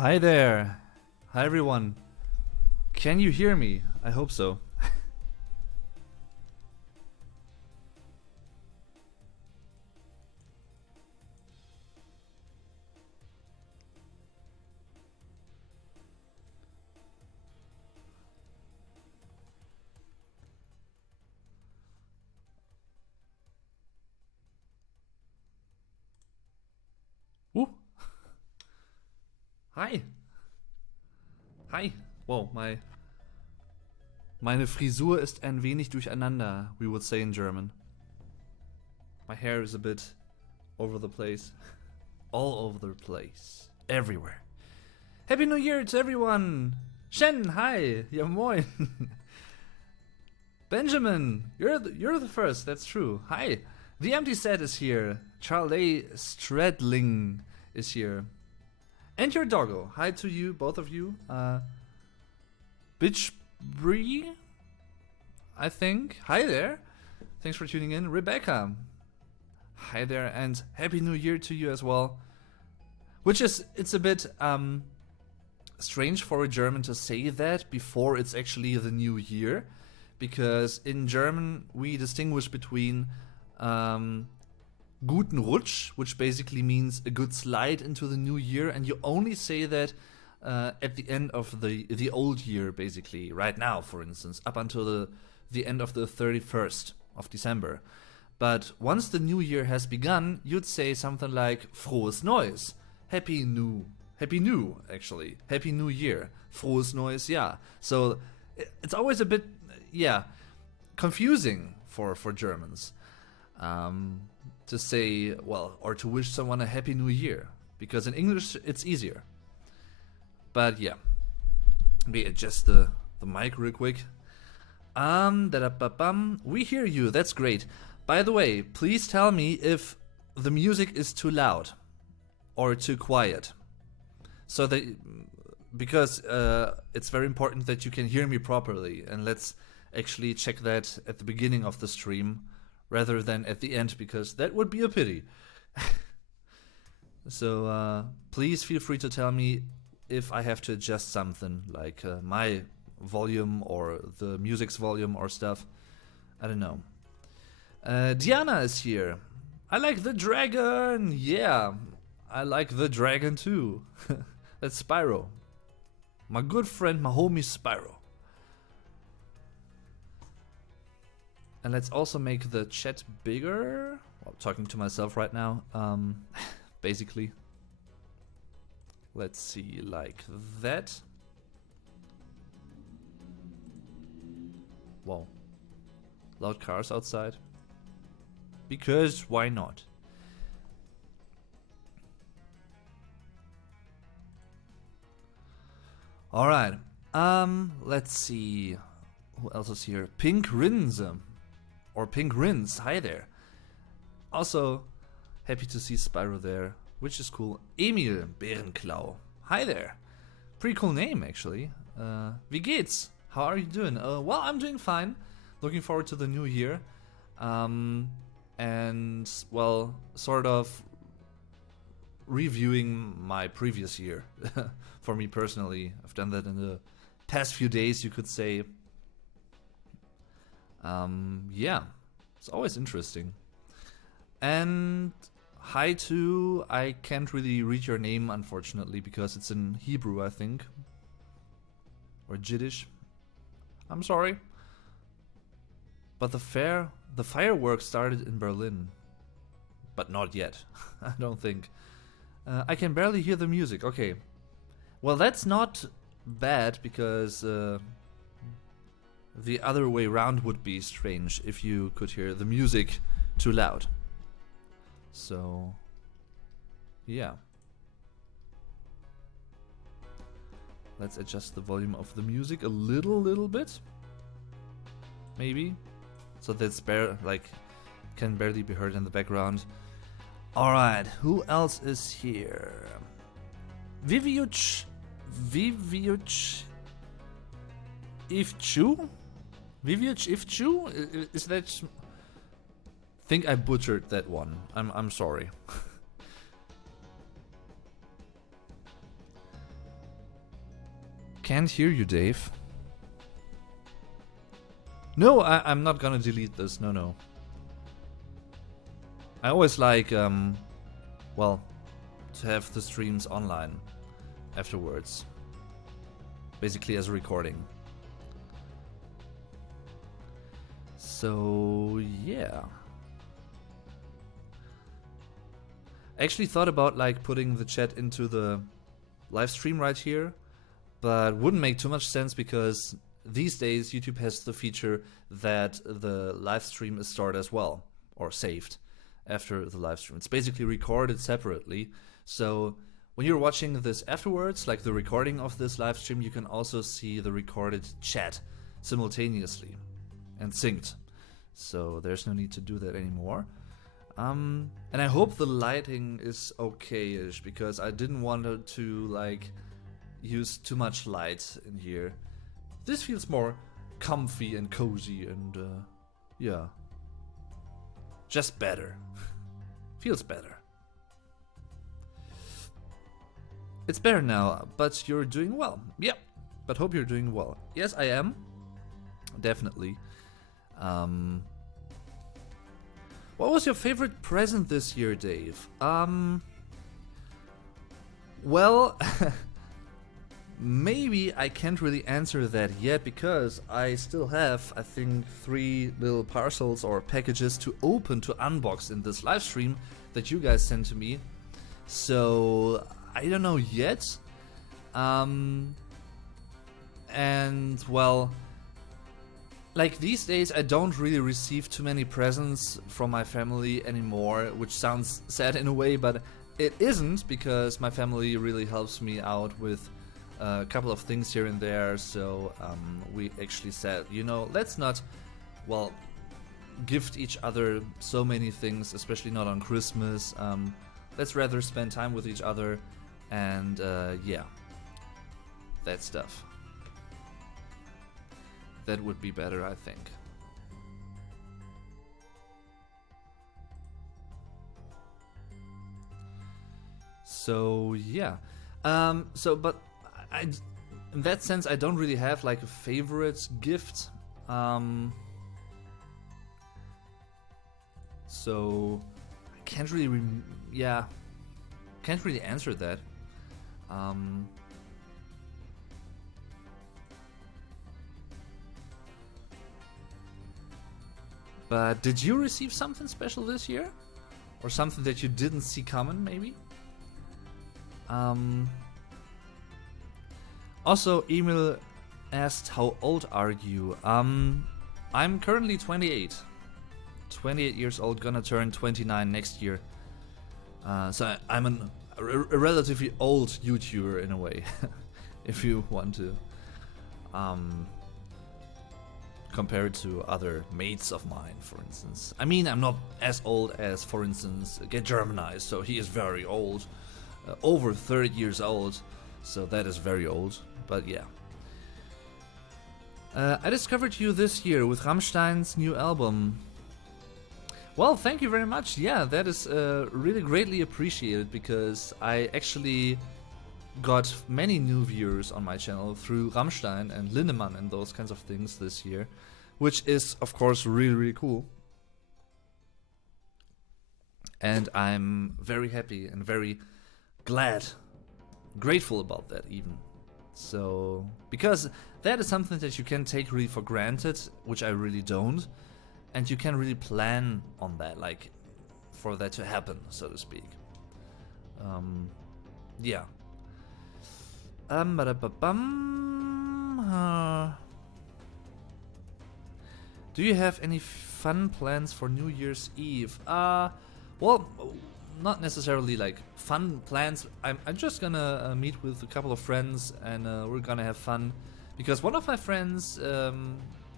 Hi there. Hi everyone. Can you hear me? I hope so. Woo. Hi. Hi. Wow, meine Frisur ist ein wenig durcheinander, we would say in German. My hair is a bit over the place. All over the place. Everywhere. Happy New Year to everyone! Shen, hi! Ja, moin! Benjamin, you're the first, that's true. Hi! The Empty Set is here. Charlie Stradling is here. And your doggo. Hi to you, both of you. Bitch Bree, I think. Hi there. Thanks for tuning in. Rebecca. Hi there, and Happy New Year to you as well. Which is, it's a bit strange for a German to say that before it's actually the new year. Because in German we distinguish between Guten Rutsch, which basically means a good slide into the new year, and you only say that at the end of the old year, basically, right now, for instance, up until the end of the 31st of December. But once the new year has begun, you'd say something like Frohes Neues, Happy New, actually, Happy New Year, Frohes Neues Jahr. So it's always a bit, confusing for Germans. To say, well, or to wish someone a Happy New Year, because in English it's easier. But yeah, let me adjust the mic real quick. We hear you, that's great. By the way, please tell me if the music is too loud or too quiet. So that, because it's very important that you can hear me properly, and let's actually check that at the beginning of the stream rather than at the end, because that would be a pity. So please feel free to tell me if I have to adjust something, like my volume or the music's volume or stuff. I don't know. Diana is here. I like the dragon. Yeah, I like the dragon too. That's Spyro. My good friend, my homie Spyro. And let's also make the chat bigger. Well, I'm talking to myself right now. Basically. Let's see, like that. Wow. Loud cars outside. Because why not? Alright. Let's see. Who else is here? Pink Rins. Or Pink Rins, hi there. Also, happy to see Spyro there, which is cool. Emil Bärenklau, hi there. Pretty cool name, actually. Wie geht's? How are you doing? Well, I'm doing fine. Looking forward to the new year. And, well, sort of reviewing my previous year. For me personally, I've done that in the past few days, you could say. Yeah, it's always interesting. And hi to, I can't really read your name unfortunately because it's in Hebrew, I think, or Jiddish. I'm sorry. But the fireworks started in Berlin, but not yet. I don't think. I can barely hear the music. Okay, well that's not bad because the other way around would be strange if you could hear the music too loud. So, yeah. Let's adjust the volume of the music a little bit. Maybe. So that's can barely be heard in the background. Alright, who else is here? Viviuch Ifchu? Viviuch Ifchu? Is that... think I butchered that one. I'm sorry. can't hear you, Dave. No, I'm not gonna delete this. No. I always like, well, to have the streams online afterwards. Basically as a recording. So, yeah. I actually thought about like putting the chat into the live stream right here, but wouldn't make too much sense because these days YouTube has the feature that the live stream is stored as well, or saved after the live stream. It's basically recorded separately. So when you're watching this afterwards, like the recording of this live stream, you can also see the recorded chat simultaneously and synced. So there's no need to do that anymore. And I hope the lighting is okay-ish, because I didn't want to like use too much light in here. This feels more comfy and cozy and yeah, just better. Feels better. It's better now, but you're doing well. Yeah, but hope you're doing well. Yes, I am. Definitely. What was your favorite present this year, Dave? Well, maybe I can't really answer that yet because I still have, I think, 3 little parcels or packages to open, to unbox in this live stream that you guys sent to me. So I don't know yet. And well, like these days I don't really receive too many presents from my family anymore, which sounds sad in a way, but it isn't, because my family really helps me out with a couple of things here and there. So we actually said, you know, let's not, well, gift each other so many things, especially not on Christmas. Let's rather spend time with each other and yeah, that stuff. That would be better, I think. So yeah, but in that sense, I don't really have like a favorite gift. So I can't really, can't really answer that. But did you receive something special this year? Or something that you didn't see coming, maybe? Also, Emil asked, how old are you? I'm currently 28. 28 years old, gonna turn 29 next year. So I'm a relatively old YouTuber in a way, if you want to. Compared to other mates of mine, for instance. I mean, I'm not as old as, for instance, Get Germanized, so he is very old. Over 30 years old, so that is very old, but yeah. I discovered you this year with Rammstein's new album. Well, thank you very much. Yeah, that is really greatly appreciated, because I actually got many new viewers on my channel through Rammstein and Lindemann and those kinds of things this year, which is of course really, really cool. And I'm very happy and very glad, grateful about that even. So, because that is something that you can take really for granted, which I really don't, and you can really plan on that, like for that to happen, so to speak. Yeah. Do you have any fun plans for New Year's Eve? Well, not necessarily like fun plans. I'm just gonna meet with a couple of friends and we're gonna have fun, because one of my friends,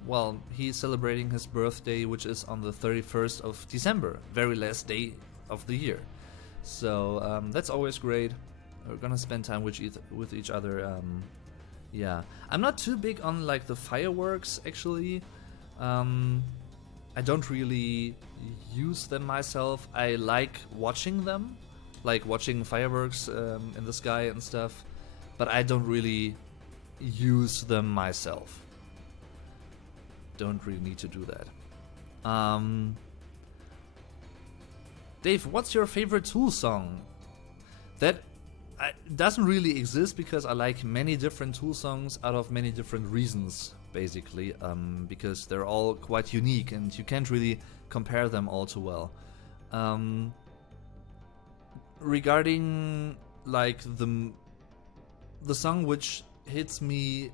well, he's celebrating his birthday, which is on the 31st of December, very last day of the year. So that's always great. We're gonna spend time with each other. Yeah, I'm not too big on like the fireworks actually. I don't really use them myself. I like watching them, like watching fireworks in the sky and stuff. But I don't really, use them myself. Don't really need to do that. Dave, what's your favorite Tool song? That doesn't really exist because I like many different Tool songs out of many different reasons, basically, because they're all quite unique and you can't really compare them all too well. Regarding like the song which hits me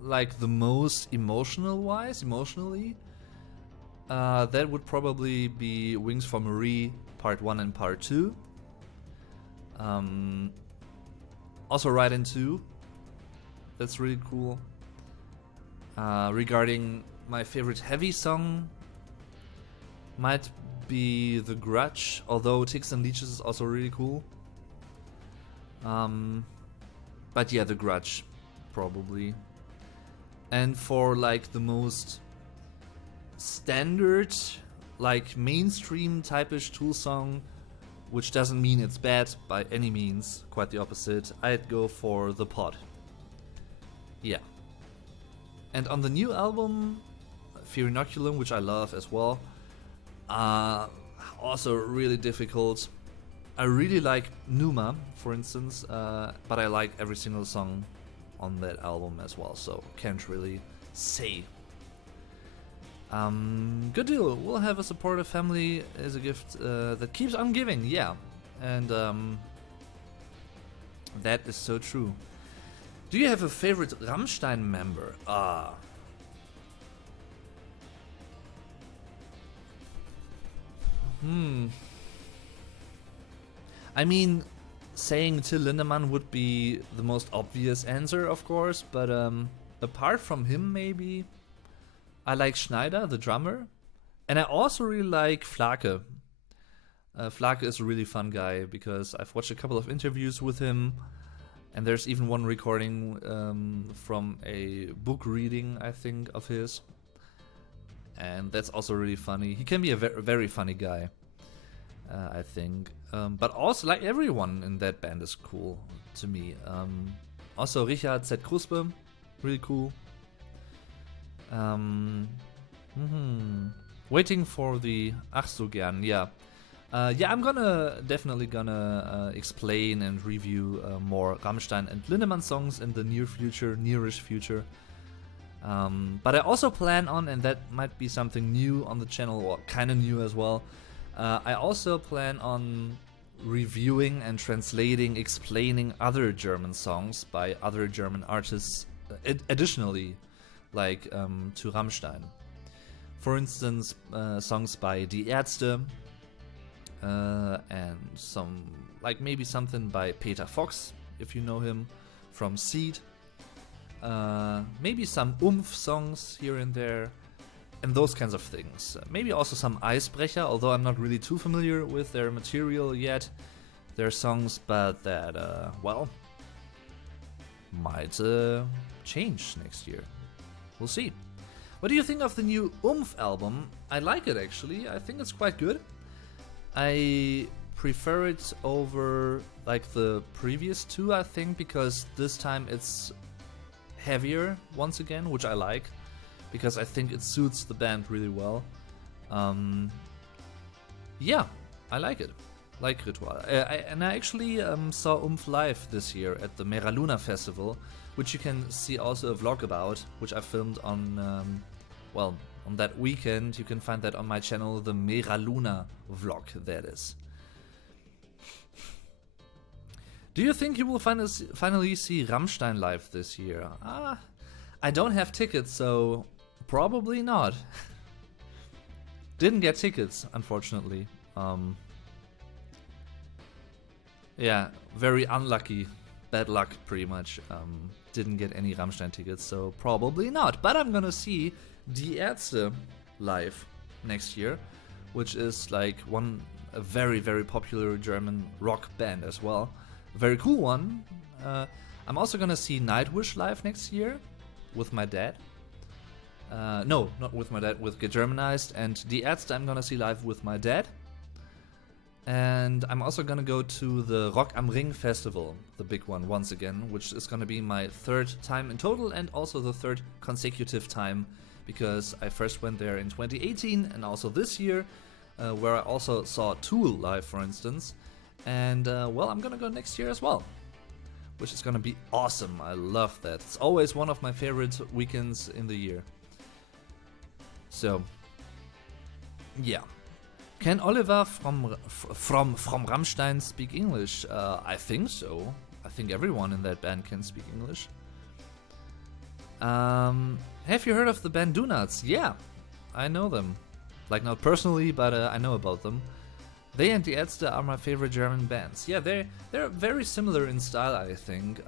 like the most emotionally, that would probably be Wings for Marie Part 1 and Part 2. Also Raiden 2, that's really cool. Regarding my favorite heavy song, might be The Grudge, although Ticks and Leeches is also really cool. But yeah, The Grudge, probably. And for like the most standard, like mainstream type-ish Tool song, which doesn't mean it's bad by any means, quite the opposite, I'd go for The Pod. Yeah. And on the new album, Fear Inoculum, which I love as well, also really difficult. I really like Numa, for instance, but I like every single song on that album as well, so can't really say. Good deal. We'll have a supportive family as a gift that keeps on giving, yeah. And that is so true. Do you have a favorite Rammstein member? I mean, saying Till Lindemann would be the most obvious answer, of course, but apart from him, maybe I like Schneider, the drummer, and I also really like Flake. Flake is a really fun guy because I've watched a couple of interviews with him, and there's even one recording from a book reading, I think, of his, and that's also really funny. He can be a very funny guy, I think, but also like everyone in that band is cool to me. Also Richard Z. Kruspe, really cool. Waiting for the Ach so gern, yeah. Yeah, I'm definitely gonna explain and review more Rammstein and Lindemann songs in the nearish future. But I also plan on, and that might be something new on the channel, or kinda new as well, I also plan on reviewing and translating, explaining other German songs by other German artists additionally, like to Rammstein. For instance, songs by Die Ärzte, and some, like maybe something by Peter Fox, if you know him, from Seed. Maybe some Umf songs here and there, and those kinds of things. Maybe also some Eisbrecher, although I'm not really too familiar with their material yet. Their songs, but that, well, might change next year. We'll see. What do you think of the new Umf album? I like it actually. I think it's quite good. I prefer it over like the previous two, I think, because this time it's heavier once again, which I like, because I think it suits the band really well. Yeah, I like it. Like Ritual. And I actually saw Umf live this year at the Mera Luna Festival, which you can see also a vlog about, which I filmed on, well, on that weekend. You can find that on my channel, the Mera Luna vlog, that is. Do you think you will finally see Rammstein live this year? I don't have tickets, so probably not. Didn't get tickets, unfortunately. Yeah, very unlucky. Bad luck, pretty much. Didn't get any Rammstein tickets, so probably not. But I'm gonna see Die Ärzte live next year, which is like a very, very popular German rock band as well. Very cool one. I'm also gonna see Nightwish live next year with my dad. No, not with my dad, with Get Germanized. And Die Ärzte I'm gonna see live with my dad. And I'm also gonna go to the Rock am Ring festival, the big one, once again, which is gonna be my 3rd time in total and also the 3rd consecutive time, because I first went there in 2018 and also this year, where I also saw Tool live, for instance. And well, I'm gonna go next year as well, which is gonna be awesome. I love that. It's always one of my favorite weekends in the year. So, yeah. Can Oliver from Rammstein speak English? I think so. I think everyone in that band can speak English. Have you heard of the band Donuts? Yeah, I know them. Like, not personally, but I know about them. They and die Ärzte are my favorite German bands. Yeah, they're very similar in style, I think.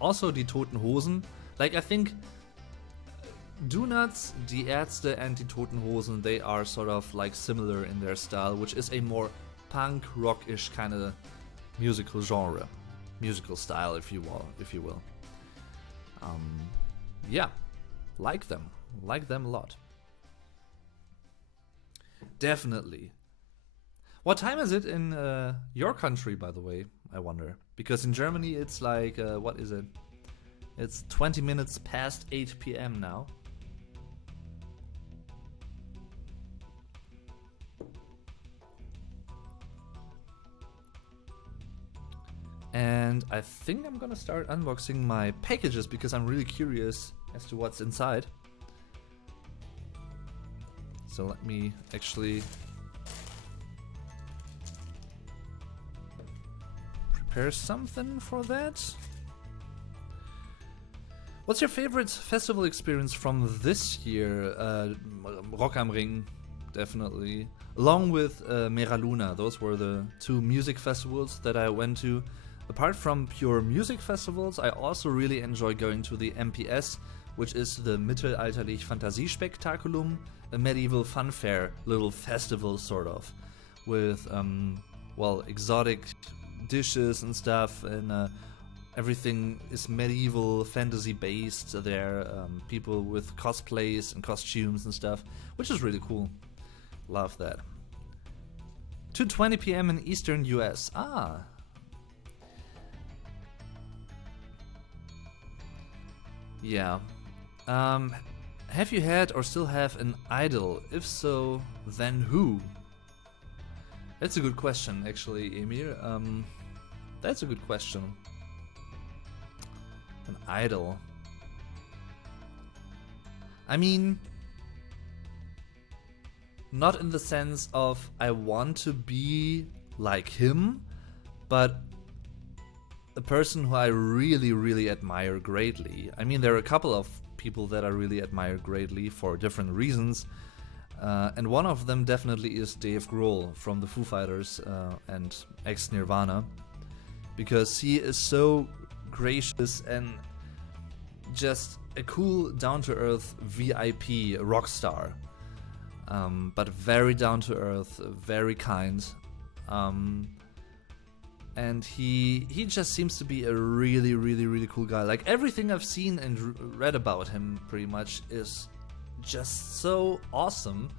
Also die Toten Hosen. Like, I think Donuts, die Ärzte and die Toten Hosen, they are sort of like similar in their style, which is a more punk rock-ish kind of musical genre, musical style, if you will. Yeah, like them a lot. Definitely. What time is it in your country, by the way? I wonder, because in Germany it's like what is it? It's 20 minutes past 8 p.m. now. And I think I'm gonna start unboxing my packages because I'm really curious as to what's inside. So let me actually prepare something for that. What's your favorite festival experience from this year? Rock am Ring, definitely. Along with Mera Luna, those were the 2 music festivals that I went to. Apart from pure music festivals, I also really enjoy going to the MPS, which is the Mittelalterlich Fantasiespektakulum, a medieval fun fair, little festival sort of, with well, exotic dishes and stuff, and everything is medieval fantasy based there. People with cosplays and costumes and stuff, which is really cool. Love that. 2:20 p.m. in Eastern US. Ah. Yeah. Have you had or still have an idol? If so, then who? That's a good question, actually, Emir. That's a good question. An idol. I mean, not in the sense of I want to be like him, but a person who I really, really admire greatly. I mean, there are a couple of people that I really admire greatly for different reasons, and one of them definitely is Dave Grohl from the Foo Fighters and ex-Nirvana, because he is so gracious and just a cool, down-to-earth VIP rock star, but very down-to-earth, very kind. And he just seems to be a really, really, really cool guy. Like, everything I've seen and read about him pretty much is just so awesome,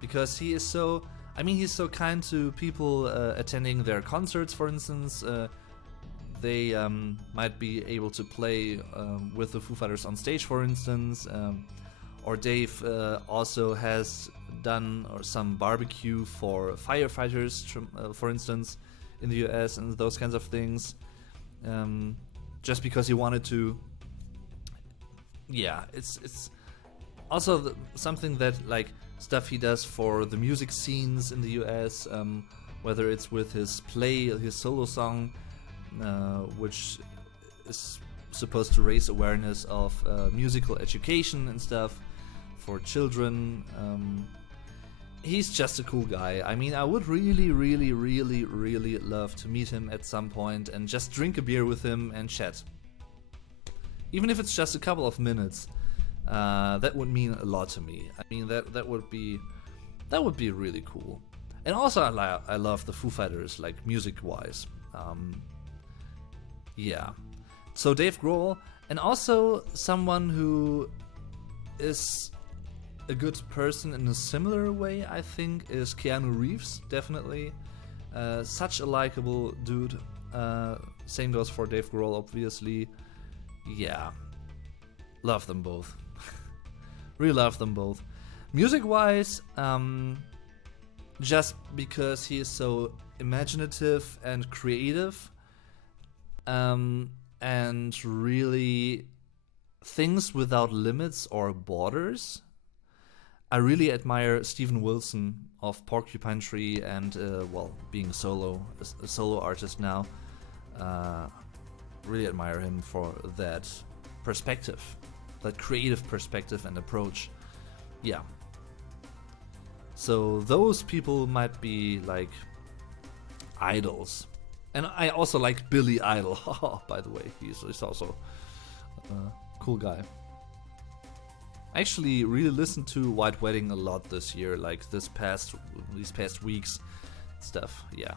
because he is so, I mean, he's so kind to people attending their concerts, for instance. They might be able to play with the Foo Fighters on stage, for instance. Or Dave also has done some barbecue for firefighters, for instance, in the US and those kinds of things, just because he wanted to. Yeah, it's also something that, like, stuff he does for the music scenes in the US, whether it's with his solo song, which is supposed to raise awareness of musical education and stuff for children. He's just a cool guy. I mean, I would really, really, really, really love to meet him at some point and just drink a beer with him and chat. Even if it's just a couple of minutes, that would mean a lot to me. I mean, that would be really cool. And also, I love the Foo Fighters, like, music-wise. Yeah. So Dave Grohl, and also someone who is a good person in a similar way, I think, is Keanu Reeves, definitely. Such a likable dude. Same goes for Dave Grohl, obviously. Yeah, love them both. Really love them both. Music-wise, just because he is so imaginative and creative, and really thinks without limits or borders. I really admire Steven Wilson of Porcupine Tree and, well, being a solo artist now. Really admire him for that perspective, that creative perspective and approach. Yeah. So those people might be like idols. And I also like Billy Idol, by the way. He's also a cool guy. I actually really listened to White Wedding a lot this year, like these past weeks stuff, yeah.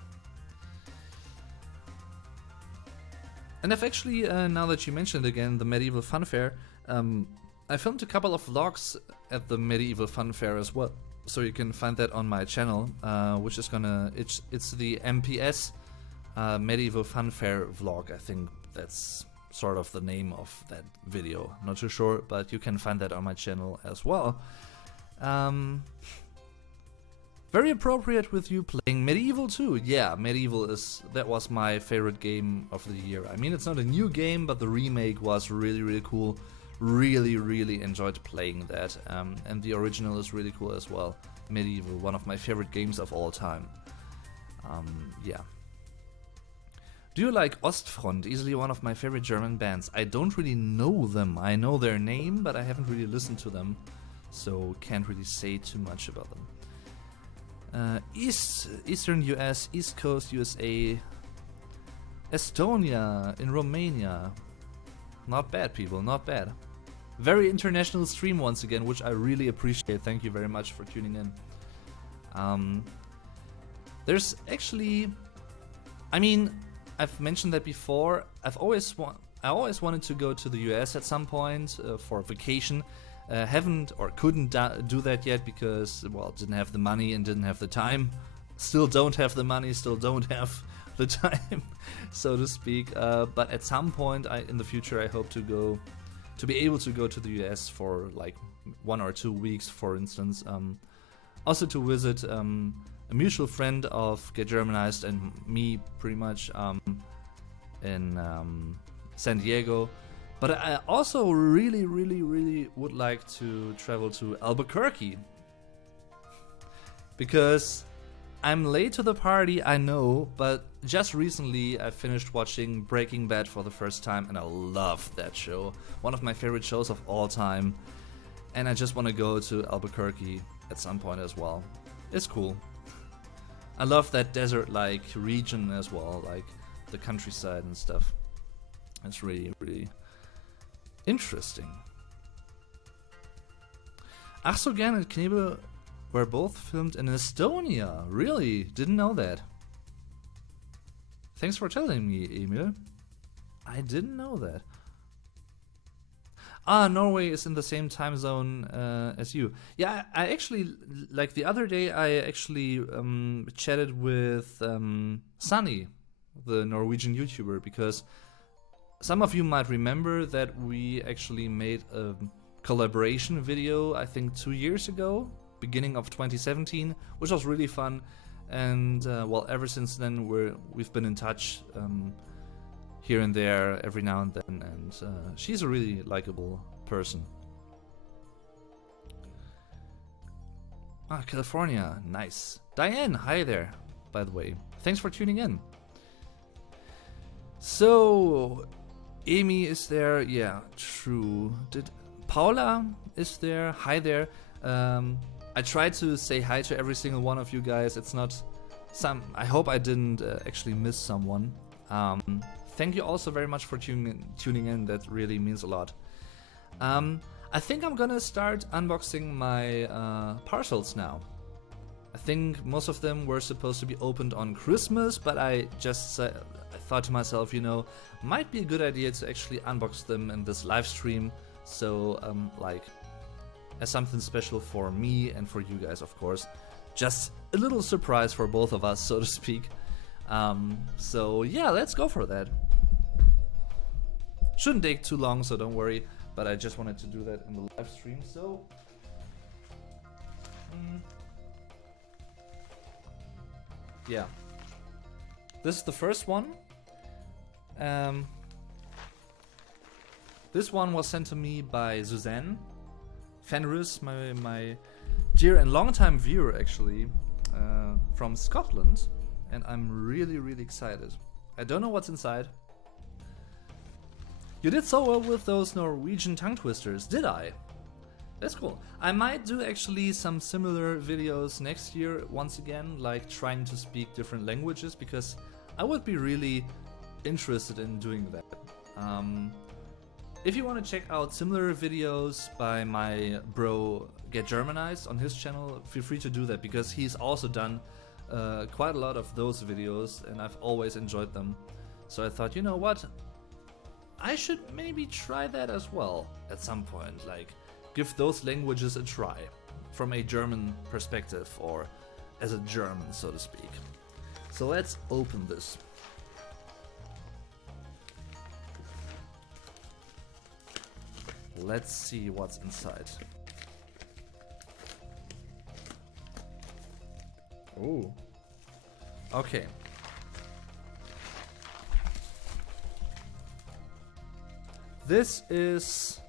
And I've actually, now that you mentioned again, the Medieval Fun Fair, I filmed a couple of vlogs at the Medieval Fun Fair as well. So you can find that on my channel, which is it's the MPS Medieval Fun Fair vlog. I think that's sort of the name of that video. Not too sure, but you can find that on my channel as well. Very appropriate with you playing Medieval too. Yeah, Medieval that was my favorite game of the year. I mean, it's not a new game, but the remake was really, really cool. Really enjoyed playing that. And the original is really cool as well. Medieval, one of my favorite games of all time. Yeah. Do you like Ostfront? Easily one of my favorite German bands. I don't really know them. I know their name, but I haven't really listened to them, so can't really say too much about them. Eastern US, East Coast USA, Estonia, in Romania. Not bad, people, not bad. Very international stream once again, which I really appreciate. Thank you very much for tuning in. There's actually, I mean, I've mentioned that before. I always wanted to go to the US at some point for a vacation. Haven't or couldn't do that yet because, well, didn't have the money and didn't have the time. Still don't have the money, still don't have the time, so to speak. But at some point in the future, I hope to be able to go to the US for like 1 or 2 weeks, for instance. Also to visit a mutual friend of Get Germanized and me, pretty much, in San Diego. But I also really would like to travel to Albuquerque, because I'm late to the party, I know, but just recently I finished watching Breaking Bad for the first time, and I love that show. One of my favorite shows of all time. And I just want to go to Albuquerque at some point as well. It's cool. I love that desert-like region as well, like the countryside and stuff. It's really interesting. Ach so gern und Knebel were both filmed in Estonia. Really? Didn't know that. Thanks for telling me, Emil. I didn't know that. Ah, Norway is in the same time zone as you. Yeah, I actually, like the other day, I actually chatted with Sunny, the Norwegian YouTuber, because some of you might remember that we actually made a collaboration video, I think 2 years ago, beginning of 2017, which was really fun. And well, ever since then we've been in touch here and there every now and then, and she's a really likable person. Ah, California, nice. Diane, hi there, by the way. Thanks for tuning in. So, Amy is there, yeah, true. Paula is there, hi there. I tried to say hi to every single one of you guys. It's not I hope I didn't actually miss someone. Thank you also very much for tuning in. That really means a lot. I think I'm gonna start unboxing my parcels now. I think most of them were supposed to be opened on Christmas, but I thought to myself, you know, might be a good idea to actually unbox them in this live stream. So, like, as something special for me and for you guys, of course. Just a little surprise for both of us, so to speak. So yeah, let's go for that. Shouldn't take too long, so don't worry. But I just wanted to do that in the live stream. So yeah, this is the first one. This one was sent to me by Suzanne Fenris, my dear and longtime viewer, actually, from Scotland, and I'm really excited. I don't know what's inside. You did so well with those Norwegian tongue twisters, did I? That's cool. I might do actually some similar videos next year once again, like trying to speak different languages, because I would be really interested in doing that. If you want to check out similar videos by my bro Get Germanized on his channel, feel free to do that, because he's also done quite a lot of those videos and I've always enjoyed them. So I thought, you know what, I should maybe try that as well at some point, like give those languages a try from a German perspective, or as a German, so to speak. So let's open this. Let's see what's inside. Oh. Okay. This is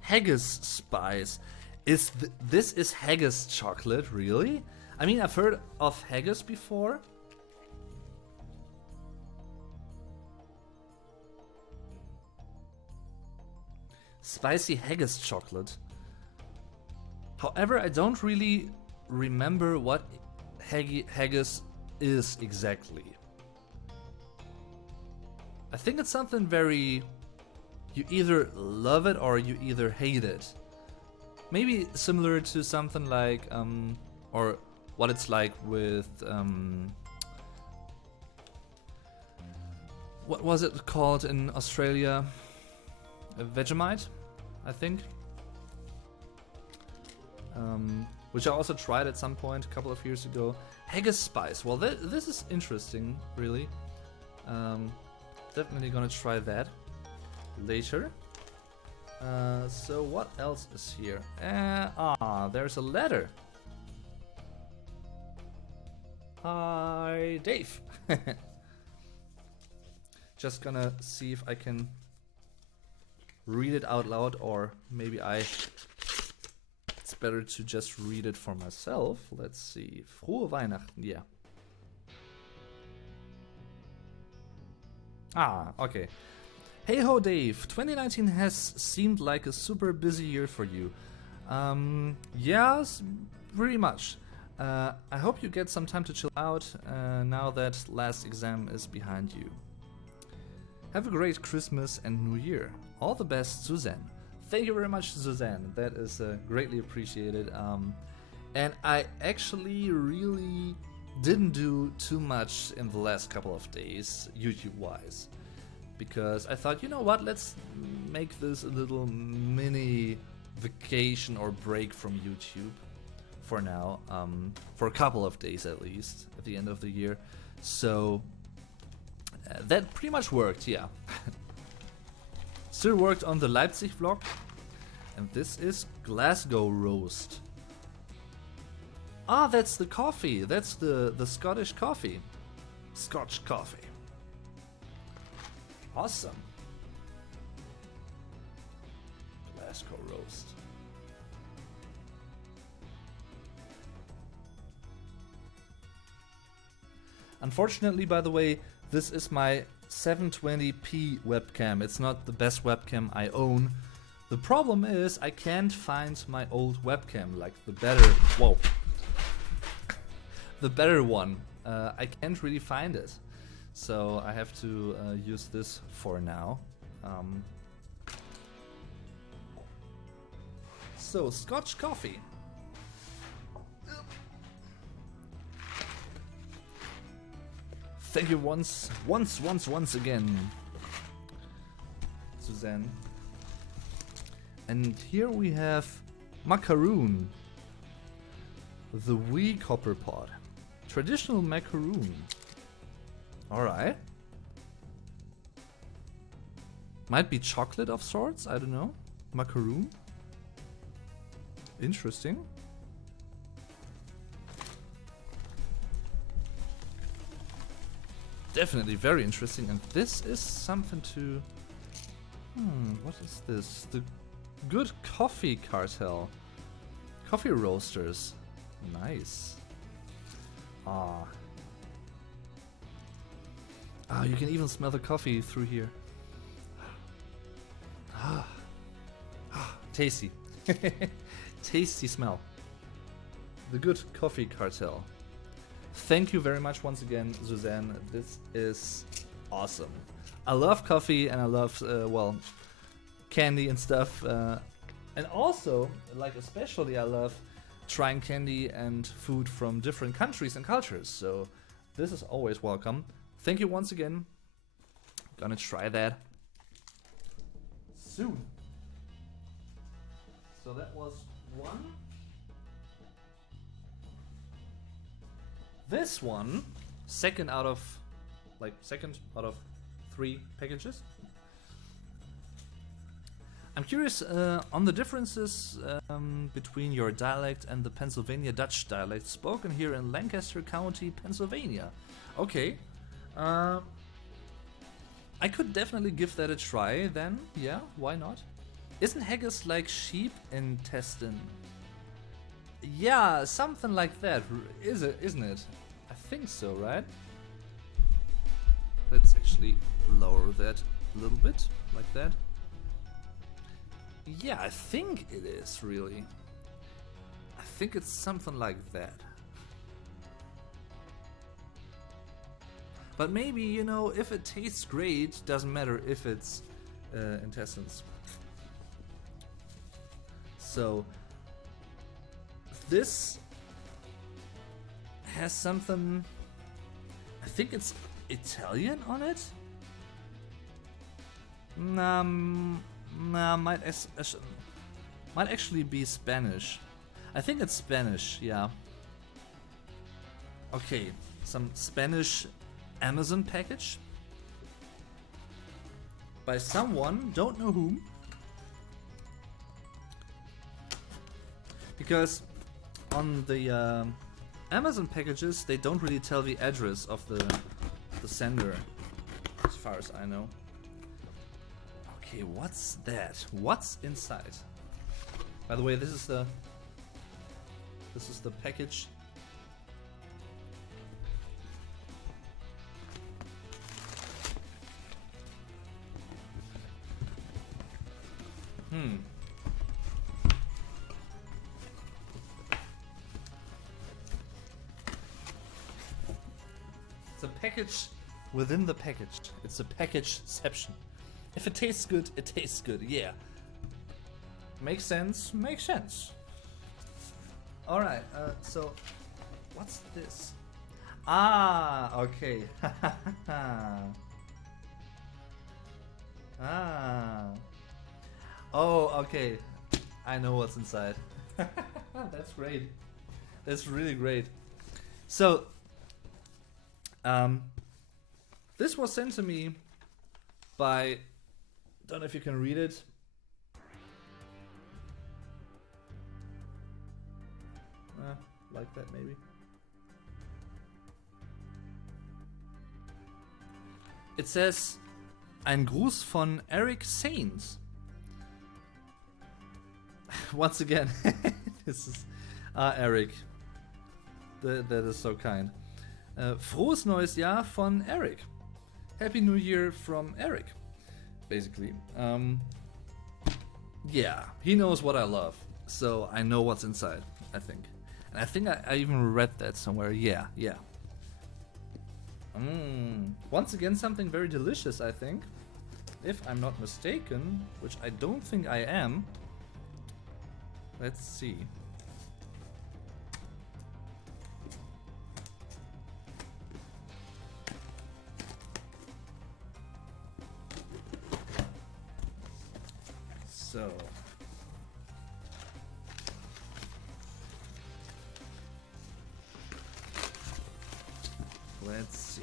haggis spice. This is haggis chocolate, really? I mean, I've heard of haggis before. Spicy haggis chocolate. However, I don't really remember what haggis is exactly. I think it's something very... You either love it or you either hate it. Maybe similar to something like, or what it's like with, what was it called in Australia? A Vegemite, I think. Which I also tried at some point a couple of years ago. Haggis spice. Well, this is interesting, really. Definitely gonna try that later. So what else is here? There's a letter. Hi, Dave. Just gonna see if I can read it out loud, or maybe it's better to just read it for myself. Let's see. Frohe Weihnachten, yeah. Okay. Hey ho, Dave. 2019 has seemed like a super busy year for you. Yes, pretty much. I hope you get some time to chill out now that last exam is behind you. Have a great Christmas and New Year. All the best, Suzanne. Thank you very much, Suzanne. That is greatly appreciated. And I actually really didn't do too much in the last couple of days, YouTube-wise. Because I thought, you know what, let's make this a little mini vacation or break from YouTube for now. For a couple of days at least, at the end of the year. So that pretty much worked, yeah. Still worked on the Leipzig vlog. And this is Glasgow roast. That's the coffee. That's the Scottish coffee. Scotch coffee. Awesome. Glasgow roast. Unfortunately, by the way, this is my 720p webcam. It's not the best webcam I own. The problem is I can't find my old webcam, like the better... Whoa. The better one. I can't really find it. So I have to use this for now. So, Scotch coffee. Thank you once again, Suzanne. And here we have macaroon, the wee copper pot, traditional macaroon. Alright. Might be chocolate of sorts, I don't know. Macaroon. Interesting. Definitely very interesting, and this is something to... what is this? The Good Coffee Cartel. Coffee roasters. Nice. Ah, you can even smell the coffee through here. Tasty. Tasty smell. The Good Coffee Cartel. Thank you very much once again, Suzanne. This is awesome. I love coffee and I love, well, candy and stuff. And also, like especially, I love trying candy and food from different countries and cultures. So this is always welcome. Thank you once again. Gonna try that soon. So that was one. This one, second out of 3 packages. I'm curious on the differences between your dialect and the Pennsylvania Dutch dialect spoken here in Lancaster County, Pennsylvania. Okay. I could definitely give that a try then. Yeah, why not? Isn't haggis like sheep intestine? Yeah, something like that. Isn't it? I think so, right? Let's actually lower that a little bit, like that. Yeah, I think it is, really. I think it's something like that. But maybe, you know, if it tastes great, doesn't matter if it's intestines. So, this has something, I think it's Italian on it? Might actually be Spanish. I think it's Spanish, yeah. Okay, some Spanish Amazon package by someone, don't know whom. Because on the Amazon packages, they don't really tell the address of the sender, as far as I know. Okay, what's that? What's inside? By the way, this is the package. It's a package within the package. It's a packageception. If it tastes good, it tastes good. Yeah. Makes sense. Makes sense. All right. So, what's this? Ah. Okay. Oh. Okay. I know what's inside. That's great. That's really great. So, this was sent to me by, don't know if you can read it. Like that maybe. It says, ein Gruß von Eric Sainz. Once again, this is Eric. That is so kind. Frohes neues Jahr von Eric. Happy New Year from Eric. Basically. Yeah, he knows what I love. So I know what's inside, I think. And I think I even read that somewhere. Yeah. Once again, something very delicious, I think. If I'm not mistaken, which I don't think I am. Let's see. So, let's see.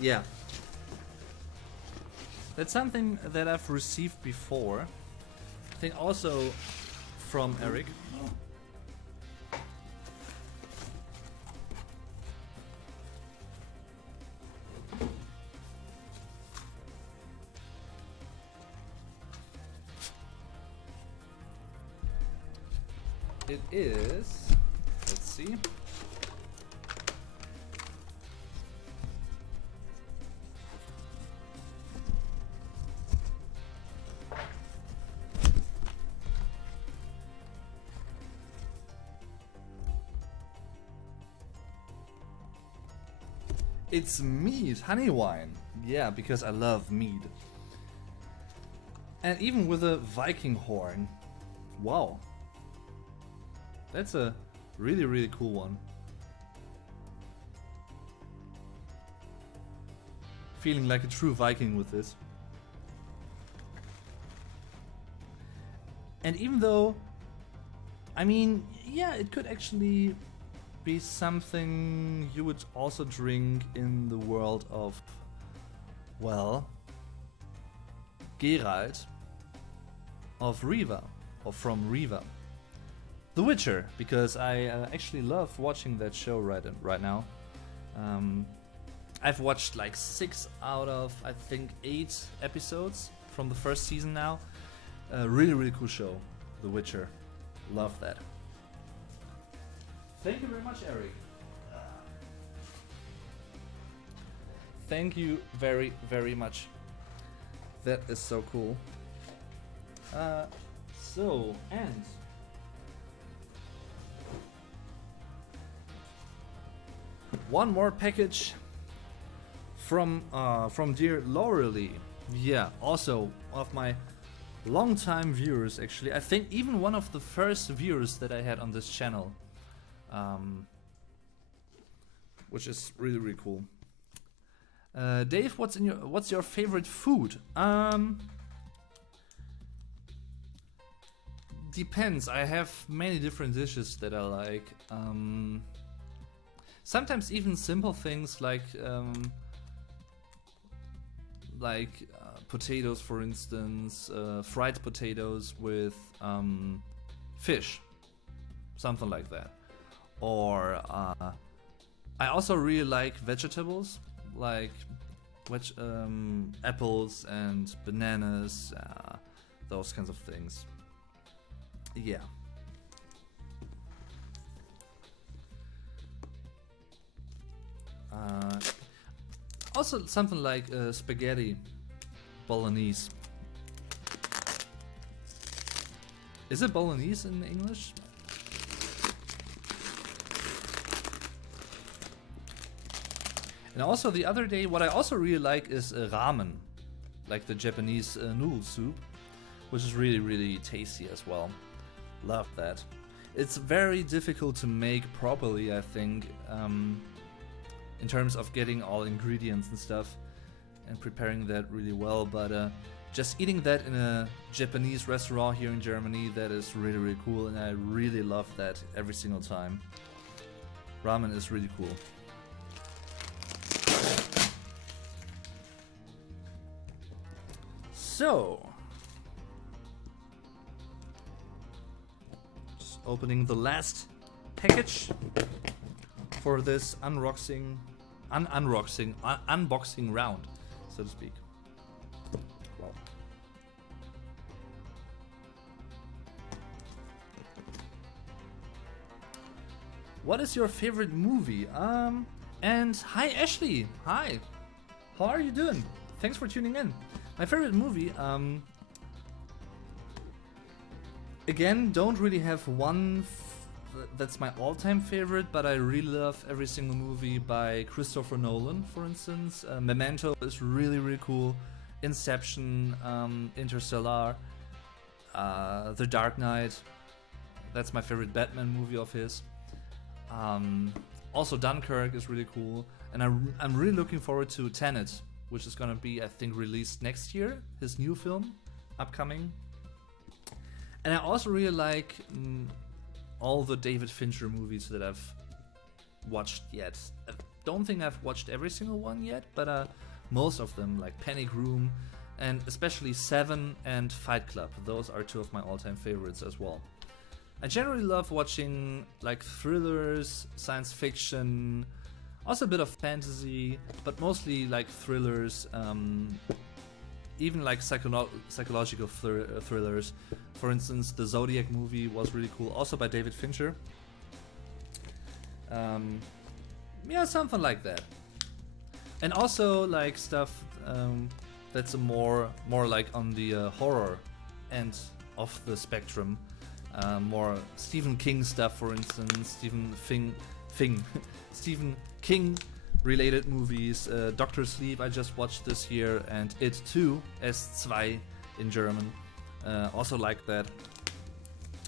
Yeah. That's something that I've received before. I think also from Eric. It is, let's see. It's mead, honey wine. Yeah, because I love mead. And even with a Viking horn. Wow. That's a really, really cool one. Feeling like a true Viking with this. And even though, I mean, yeah, it could actually be something you would also drink in the world of, well, Geralt of Riva, or from Riva. The Witcher, because I actually love watching that show right now. I've watched like 6 out of, I think, 8 episodes from the first season now. Really, really cool show, The Witcher. Love that. Thank you very much, Eric. Thank you very, very much. That is so cool. And one more package from dear Laurelie. Yeah, also one of my long-time viewers, actually. I think even one of the first viewers that I had on this channel, which is really, really cool. Dave, what's your favorite food? Depends. I have many different dishes that I like. Sometimes even simple things like potatoes, for instance, fried potatoes with fish, something like that. Or I also really like vegetables, like apples and bananas, those kinds of things. Yeah. Also something like spaghetti bolognese. Is it bolognese in English? And also the other day, what I also really like is ramen, like the Japanese noodle soup, which is really, really tasty as well. Love that. It's very difficult to make properly, I think, in terms of getting all ingredients and stuff and preparing that really well, but just eating that in a Japanese restaurant here in Germany, that is really, really cool, and I really love that every single time. Ramen is really cool. So, just opening the last package for this unboxing round, so to speak. Wow. What is your favorite movie? And hi Ashley, hi. How are you doing? Thanks for tuning in. My favorite movie, again, don't really have one that's my all-time favorite, but I really love every single movie by Christopher Nolan, for instance. Memento is really, really cool. Inception, Interstellar, The Dark Knight. That's my favorite Batman movie of his. Also Dunkirk is really cool. And I'm really looking forward to Tenet, which is gonna be, I think, released next year. His new film, upcoming. And I also really like all the David Fincher movies that I've watched yet. don't think I've watched every single one yet, but most of them, like Panic Room, and especially Seven and Fight Club. Those are two of my all-time favorites as well. I generally love watching like thrillers, science fiction, also a bit of fantasy, but mostly like thrillers, even like psychological thrillers. For instance, the Zodiac movie was really cool, also by David Fincher. Yeah, something like that. And also like stuff that's a more like on the horror end of the spectrum. More Stephen King stuff, for instance, Stephen King related movies. Doctor Sleep I just watched this year, and It Too, S2 in German. Also like that.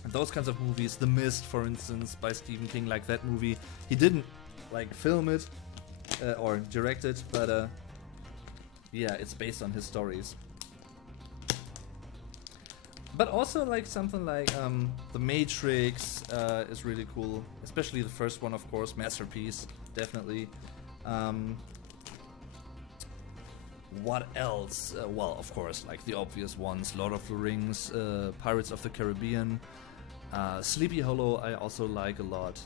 And those kinds of movies. The Mist, for instance, by Stephen King, like that movie. He didn't like film it or direct it, but yeah, it's based on his stories. But also like something like The Matrix is really cool, especially the first one, of course, masterpiece, definitely. What else? Well, of course, like the obvious ones, Lord of the Rings, Pirates of the Caribbean, Sleepy Hollow I also like a lot.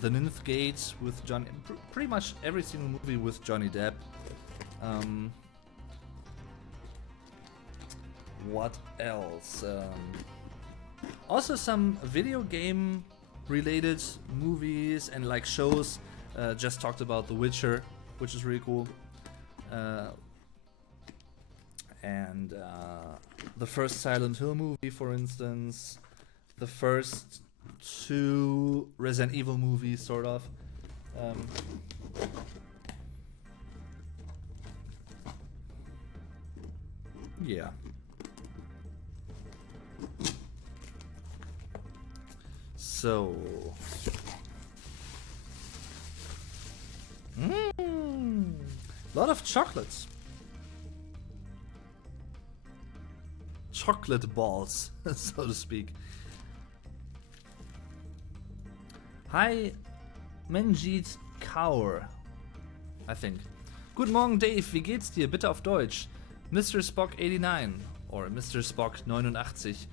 The Ninth Gate with Johnny, pretty much every single movie with Johnny Depp. What else? Also some video game related movies and like shows. Just talked about The Witcher, which is really cool. And the first Silent Hill movie, for instance. The first two Resident Evil movies, sort of. Yeah. So, lot of chocolates. Chocolate balls, so to speak. Hi, Menjit Kaur, I think. Guten Morgen, Dave, wie geht's dir? Bitte auf Deutsch. Mr. Spock 89 oder Mr. Spock 89.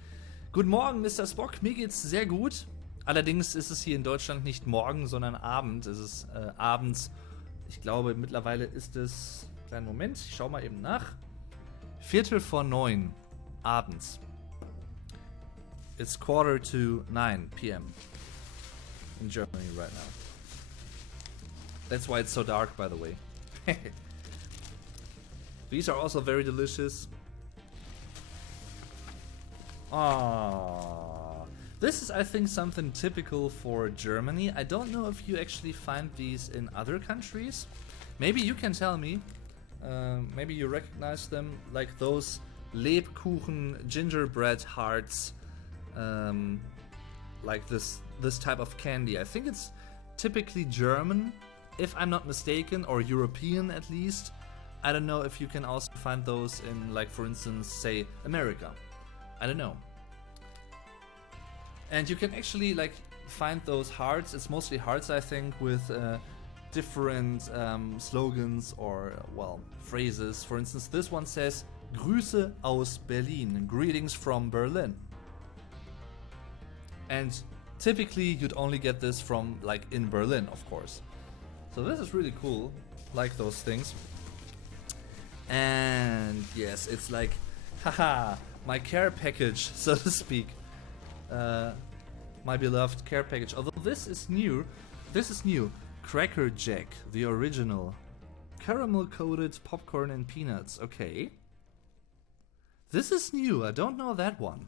Guten Morgen, Mr. Spock, mir geht's sehr gut. Allerdings ist es hier in Deutschland nicht morgen, sondern Abend. Es ist abends. Ich glaube, mittlerweile ist es... Kleinen Moment, ich schau mal eben nach. 8:45 abends. It's 8:45 p.m. in Germany right now. That's why it's so dark, by the way. These are also very delicious. Ah, this is, I think, something typical for Germany. I don't know if you actually find these in other countries. Maybe you can tell me. Maybe you recognize them, like those Lebkuchen gingerbread hearts, like this type of candy. I think it's typically German, if I'm not mistaken, or European at least. I don't know if you can also find those in, like, for instance, say, America. I don't know. And you can actually, like, find those hearts. It's mostly hearts, I think, with different slogans or, well, phrases. For instance, this one says, Grüße aus Berlin, greetings from Berlin. And typically you'd only get this from, like, in Berlin, of course. So this is really cool, like those things. And yes, it's like, haha, my care package, so to speak. My beloved care package. Although this is new. Cracker Jack, the original. Caramel coated popcorn and peanuts. Okay. This is new. I don't know that one.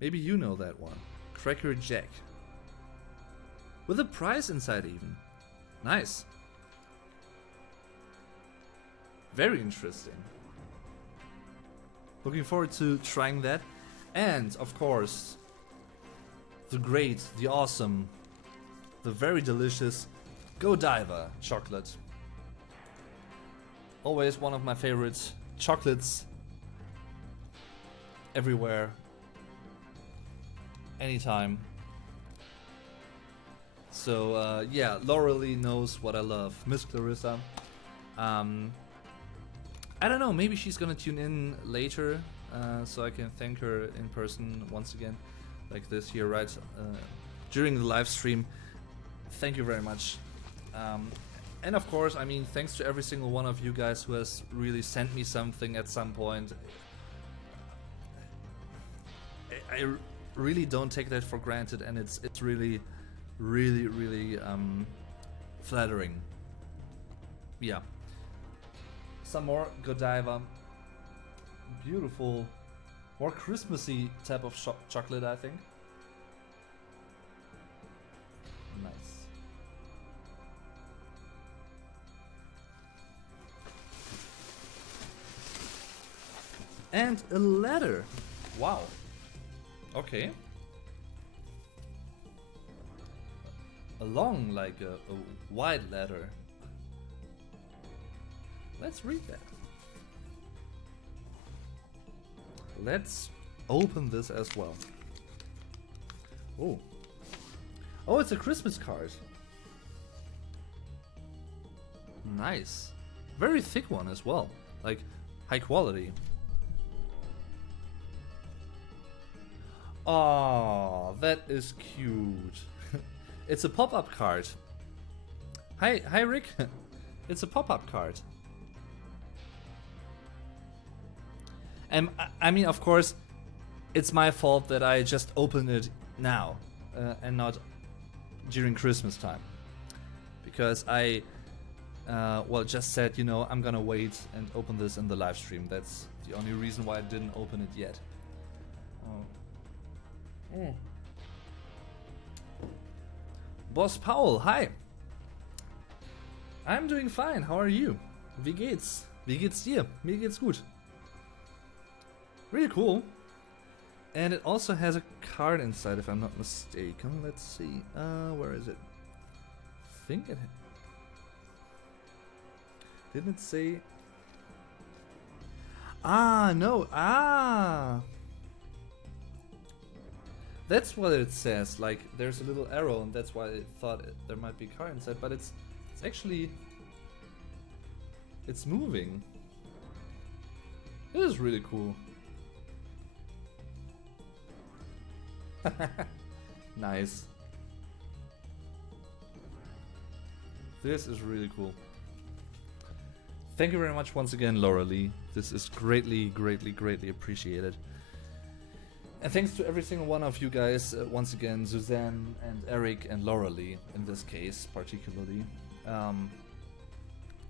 Maybe you know that one. Cracker Jack. With a prize inside even. Nice. Very interesting. Looking forward to trying that. And, of course, the great, the awesome, the very delicious Godiva chocolate. Always one of my favorite chocolates. Everywhere. Anytime. So yeah, Laurelie knows what I love. Miss Clarissa. I don't know, maybe she's gonna tune in later, so I can thank her in person once again, like this here, right, during the live stream. Thank you very much. And of course, I mean, thanks to every single one of you guys who has really sent me something at some point. I really don't take that for granted, and it's really flattering. Yeah. Some more Godiva. Beautiful, more Christmassy type of chocolate, I think. Nice. And a letter. Wow. Okay. A long, like a wide letter. Let's read that. Let's open this as well. Oh. Oh, it's a Christmas card. Nice. Very thick one as well. Like, high quality. Oh, that is cute. It's a pop-up card. Hi Rick. It's a pop-up card. And I mean, of course, it's my fault that I just opened it now and not during Christmas time. Because I, well, just said, you know, I'm gonna wait and open this in the live stream. That's the only reason why I didn't open it yet. Oh. Mm. Boss Paul, hi. I'm doing fine. How are you? Wie geht's? Wie geht's dir? Mir geht's gut. Really cool. And it also has a card inside, if I'm not mistaken. Let's see. Where is it? I think it... Didn't it say... Ah, no. Ah! That's what it says. Like, there's a little arrow, and that's why I thought there might be a card inside. But it's actually... It's moving. This is really cool. Nice. This is really cool. Thank you very much once again, Laurelie. This is greatly appreciated. And thanks to every single one of you guys, once again, Suzanne and Eric and Laurelie, in this case particularly.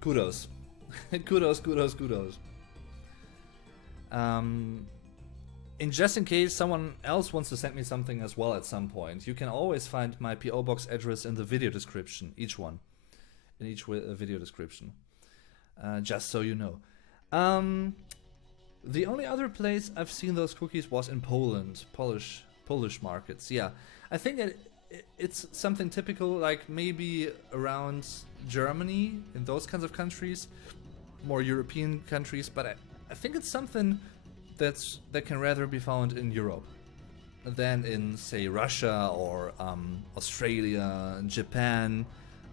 Kudos. kudos. And just in case someone else wants to send me something as well at some point, you can always find my PO box address in the video description, in each video description, just so you know. The only other place I've seen those cookies was in Poland, Polish markets. Yeah, I think it's something typical, like maybe around Germany, in those kinds of countries, more European countries, but I think it's something that can rather be found in Europe than in, say, Russia or Australia, Japan,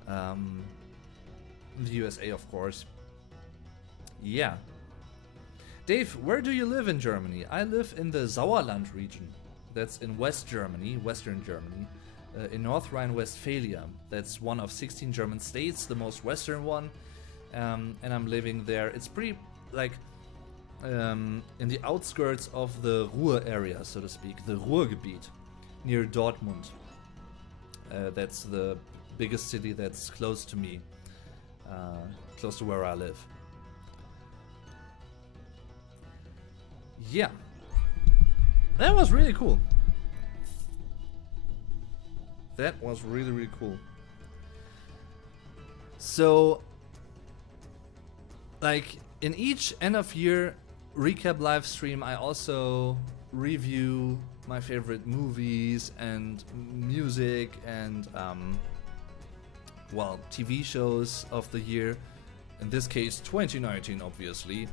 the USA, of course. Yeah. Dave, where do you live in Germany? I live in the Sauerland region. That's in West Germany, Western Germany, in North Rhine-Westphalia. That's one of 16 German states, the most western one, and I'm living there. It's pretty, like, in the outskirts of the Ruhr area, so to speak, the Ruhrgebiet, near Dortmund. That's the biggest city that's close to me, close to where I live. Yeah, that was really cool. That was really cool. So, like, in each end of year recap live stream, I also review my favorite movies and music and well, TV shows of the year. In this case, 2019, obviously.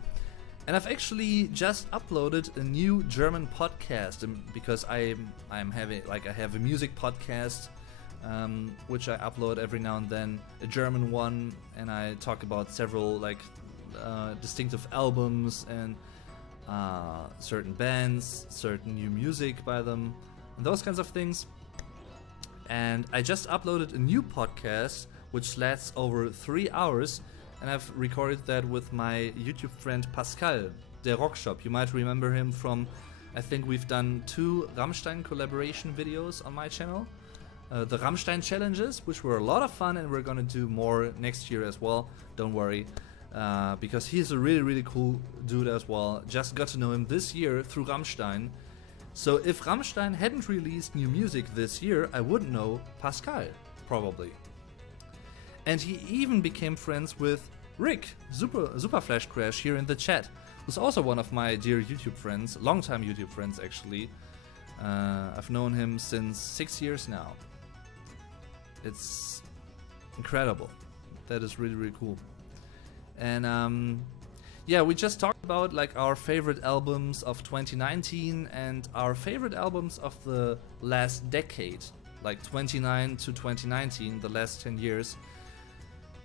And I've actually just uploaded a new German podcast because I have a music podcast which I upload every now and then, a German one, and I talk about several like distinctive albums and certain bands, certain new music by them, and those kinds of things. And I just uploaded a new podcast which lasts over 3 hours, and I've recorded that with my YouTube friend Pascal, der Rockshop. You might remember him from, I think we've done 2 Rammstein collaboration videos on my channel. The Rammstein challenges, which were a lot of fun, and we're gonna do more next year as well, don't worry. Because he's a really, really cool dude as well. Just got to know him this year through Rammstein. So if Rammstein hadn't released new music this year, I wouldn't know Pascal, probably. And he even became friends with Rick, Super Flash Crash, here in the chat, who's also one of my dear YouTube friends, longtime YouTube friends actually. I've known him since 6 years now. It's incredible. That is really, really cool. And yeah, we just talked about like our favorite albums of 2019 and our favorite albums of the last decade, like 29 to 2019, the last 10 years.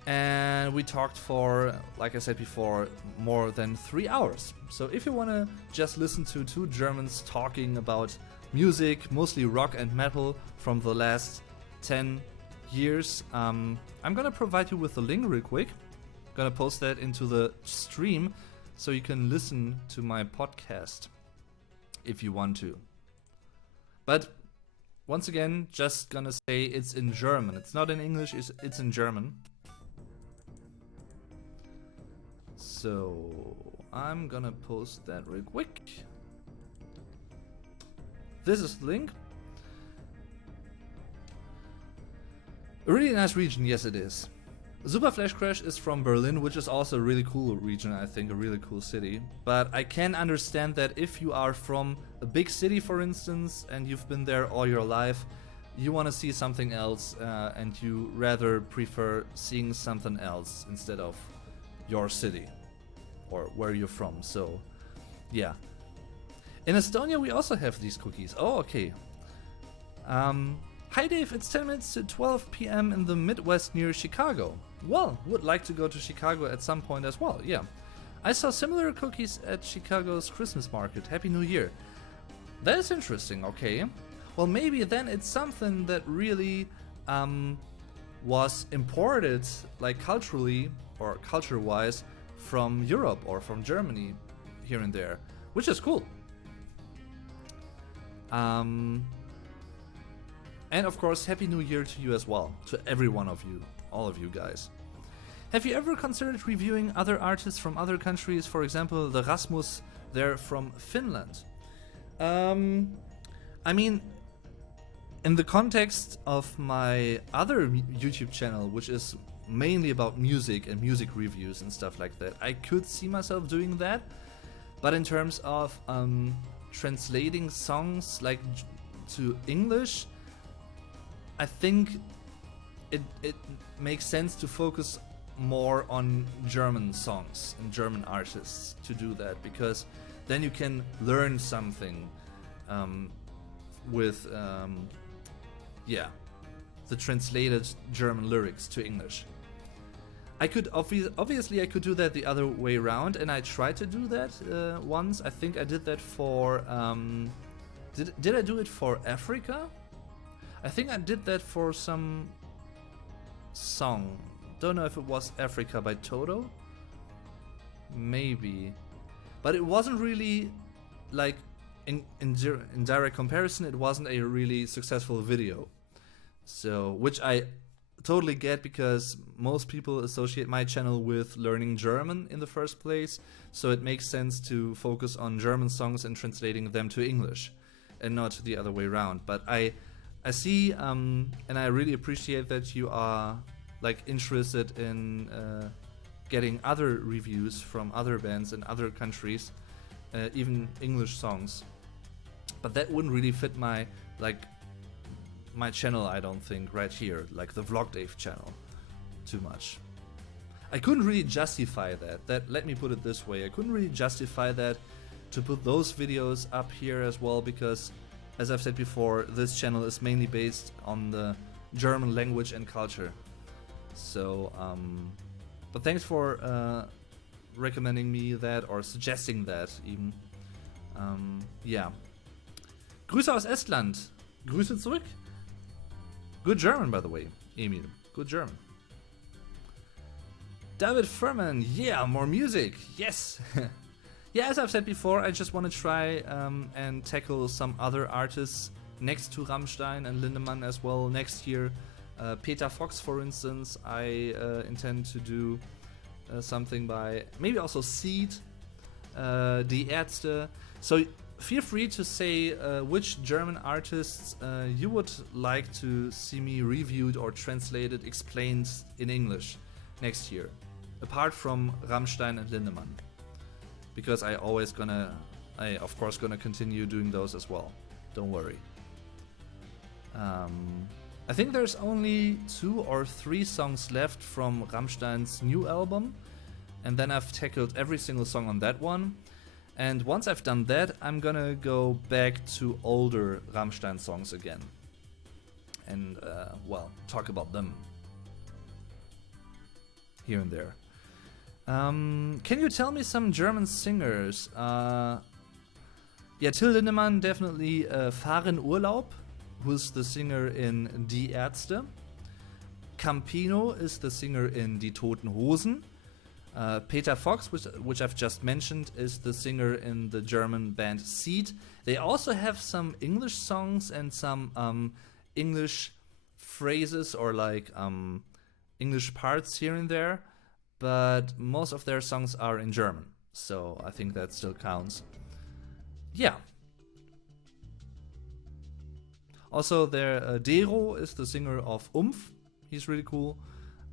And we talked for, like I said before, more than 3 hours. So if you want to just listen to 2 Germans talking about music, mostly rock and metal from the last 10 years, I'm gonna provide you with the link real quick. Gonna post that into the stream so you can listen to my podcast if you want to. But once again, just gonna say it's in German. It's not in English, it's in German. So I'm gonna post that real quick. This is the link. A really nice region, yes it is. Super Flash Crash is from Berlin, which is also a really cool region, I think, a really cool city. But I can understand that if you are from a big city, for instance, and you've been there all your life, you want to see something else, and you rather prefer seeing something else instead of your city or where you're from. So, yeah. In Estonia, we also have these cookies. Oh, okay. Hi Dave, it's 10 minutes to 12 p.m. in the Midwest near Chicago. Well, would like to go to Chicago at some point as well, yeah. I saw similar cookies at Chicago's Christmas market. Happy New Year. That is interesting, okay. Well, maybe then it's something that really was imported, like culturally or culture-wise, from Europe or from Germany here and there, which is cool. And of course, Happy New Year to you as well, to every one of you, all of you guys. Have you ever considered reviewing other artists from other countries? For example, the Rasmus, they're from Finland. I mean, in the context of my other YouTube channel, which is mainly about music and music reviews and stuff like that, I could see myself doing that. But in terms of translating songs like to English, I think it makes sense to focus more on German songs and German artists to do that, because then you can learn something with the translated German lyrics to English. I could obviously I could do that the other way around, and I tried to do that once. I think I did that for did I do it for Africa? I think I did that for some song. Don't know if it was Africa by Toto. Maybe. But it wasn't really, like, in direct comparison, it wasn't a really successful video. So, which I totally get, because most people associate my channel with learning German in the first place. So it makes sense to focus on German songs and translating them to English, and not the other way around. But I see, and I really appreciate that you are like interested in getting other reviews from other bands in other countries, even English songs. But that wouldn't really fit my channel, I don't think, right here, like the Vlog Dave channel, too much. I couldn't really justify that. Let me put it this way. I couldn't really justify that to put those videos up here as well, because, as I've said before, this channel is mainly based on the German language and culture. So, but thanks for recommending me that or suggesting that even. Yeah. Grüße aus Estland. Grüße zurück. Good German, by the way, Emil. Good German. David Furman. Yeah, more music. Yes. Yeah, as I've said before, I just want to try and tackle some other artists next to Rammstein and Lindemann as well next year. Peter Fox, for instance, I intend to do something by maybe also Seed, Die Ärzte. So feel free to say which German artists you would like to see me reviewed or translated, explained in English next year, apart from Rammstein and Lindemann, because I of course gonna continue doing those as well. Don't worry. I think there's only 2 or 3 songs left from Rammstein's new album, and then I've tackled every single song on that one. And once I've done that, I'm gonna go back to older Rammstein songs again and, well, talk about them here and there. Can you tell me some German singers? Yeah, Till Lindemann, definitely Fahren Urlaub, who's the singer in Die Ärzte. Campino is the singer in Die Toten Hosen. Peter Fox, which I've just mentioned, is the singer in the German band Seed. They also have some English songs and some English phrases or like English parts here and there, but most of their songs are in German, so I think that still counts. Yeah. Also, there Dero is the singer of Umf. He's really cool.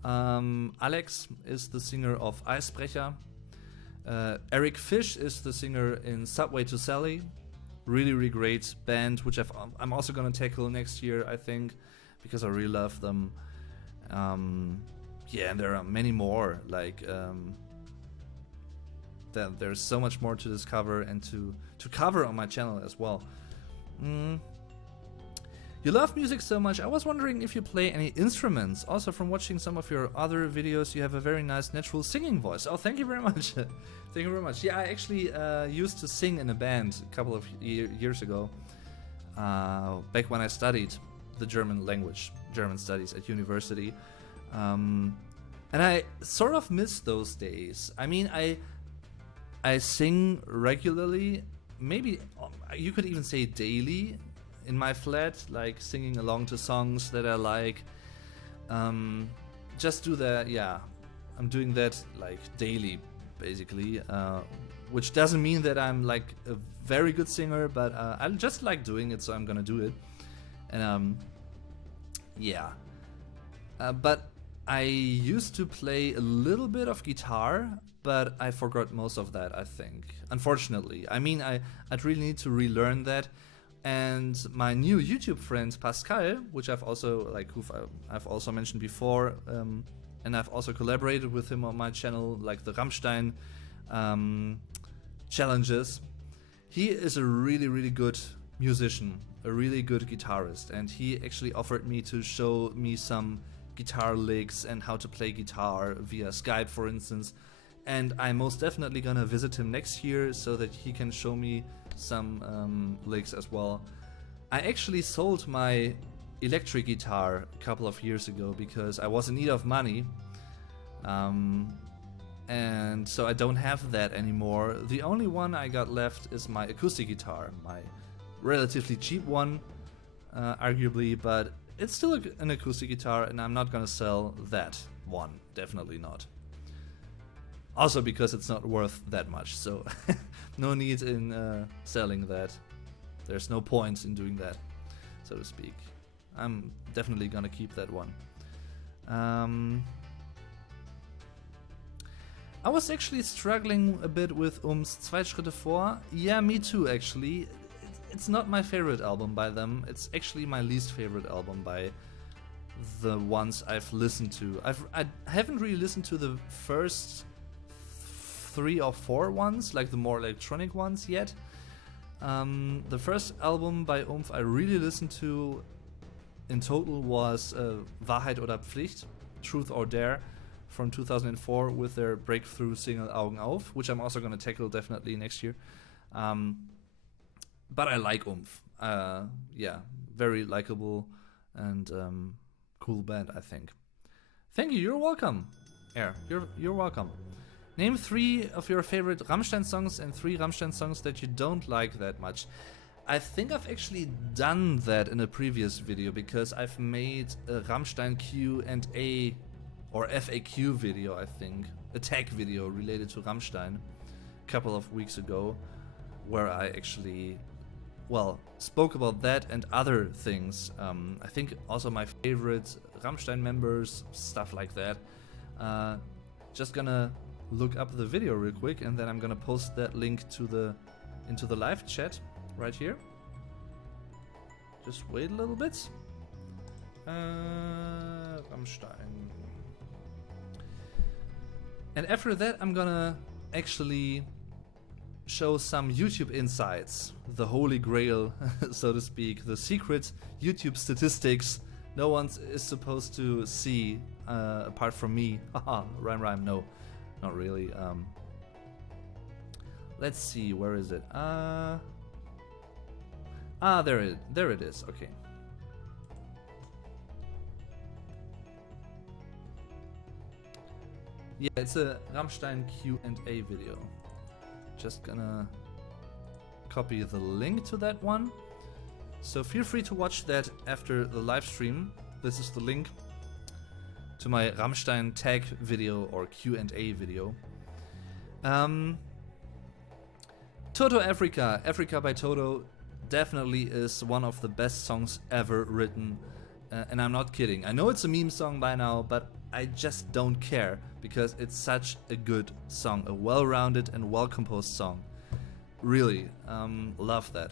Alex is the singer of Eisbrecher. Eric Fish is the singer in Subway to Sally. Really, really great band, which I'm also gonna tackle next year, I think, because I really love them. Yeah, and there are many more. Like, there's so much more to discover and to cover on my channel as well. You love music so much, I was wondering if you play any instruments. Also, from watching some of your other videos, you have a very nice natural singing voice. Oh, thank you very much. Thank you very much. Yeah, I actually used to sing in a band a couple of years ago, back when I studied the German language, German studies at university. And I sort of miss those days. I mean, I sing regularly, maybe you could even say daily, in my flat, like singing along to songs that I like. Just do that, yeah. I'm doing that like daily, basically, which doesn't mean that I'm like a very good singer, but I just like doing it, so I'm gonna do it. And yeah. But I used to play a little bit of guitar, but I forgot most of that, I think. Unfortunately. I mean, I'd really need to relearn that. And my new YouTube friend Pascal, which I've also I've also mentioned before, and I've also collaborated with him on my channel, like the Rammstein challenges. He is a really, really good musician, a really good guitarist, and he actually offered me to show me some guitar licks and how to play guitar via Skype, for instance. And I'm most definitely gonna visit him next year so that he can show me some licks as well. I actually sold my electric guitar a couple of years ago because I was in need of money, and so I don't have that anymore. The only one I got left is my acoustic guitar, my relatively cheap one, arguably, but it's still an acoustic guitar, and I'm not gonna sell that one, definitely not. Also because it's not worth that much, so no need in selling that. There's no point in doing that, so to speak. I'm definitely gonna keep that one. I was actually struggling a bit with Zwei Schritte vor. Yeah, me too, actually. It's not my favorite album by them. It's actually my least favorite album by the ones I've listened to. I haven't really listened to the first 3 or 4 ones, like the more electronic ones yet. The first album by I really listened to in total was Wahrheit oder Pflicht, Truth or Dare, from 2004 with their breakthrough single Augen auf, which I'm also going to tackle definitely next year. But I like Umf. Yeah, very likable and cool band, I think. Thank you, you're welcome. Air, you're welcome. Name 3 of your favorite Rammstein songs and 3 Rammstein songs that you don't like that much. I think I've actually done that in a previous video because I've made a Rammstein Q&A or FAQ video, I think, a tag video related to Rammstein a couple of weeks ago, where I actually, well, spoke about that and other things. I think also my favorite Rammstein members, stuff like that. Just gonna look up the video real quick and then I'm gonna post that link to into the live chat right here. Just wait a little bit. Rammstein. And after that I'm gonna actually show some YouTube insights, the holy grail, so to speak, the secret YouTube statistics no one is supposed to see apart from me. Haha, rhyme, no, not really. Let's see, where is it? There it is, okay. Yeah, it's a Rammstein Q&A video. Just gonna copy the link to that one. So feel free to watch that after the live stream. This is the link to my Rammstein tag video or Q&A video. Toto Africa, Africa by Toto, definitely is one of the best songs ever written. And I'm not kidding. I know it's a meme song by now, but I just don't care because it's such a good song, a well-rounded and well-composed song. Really, love that.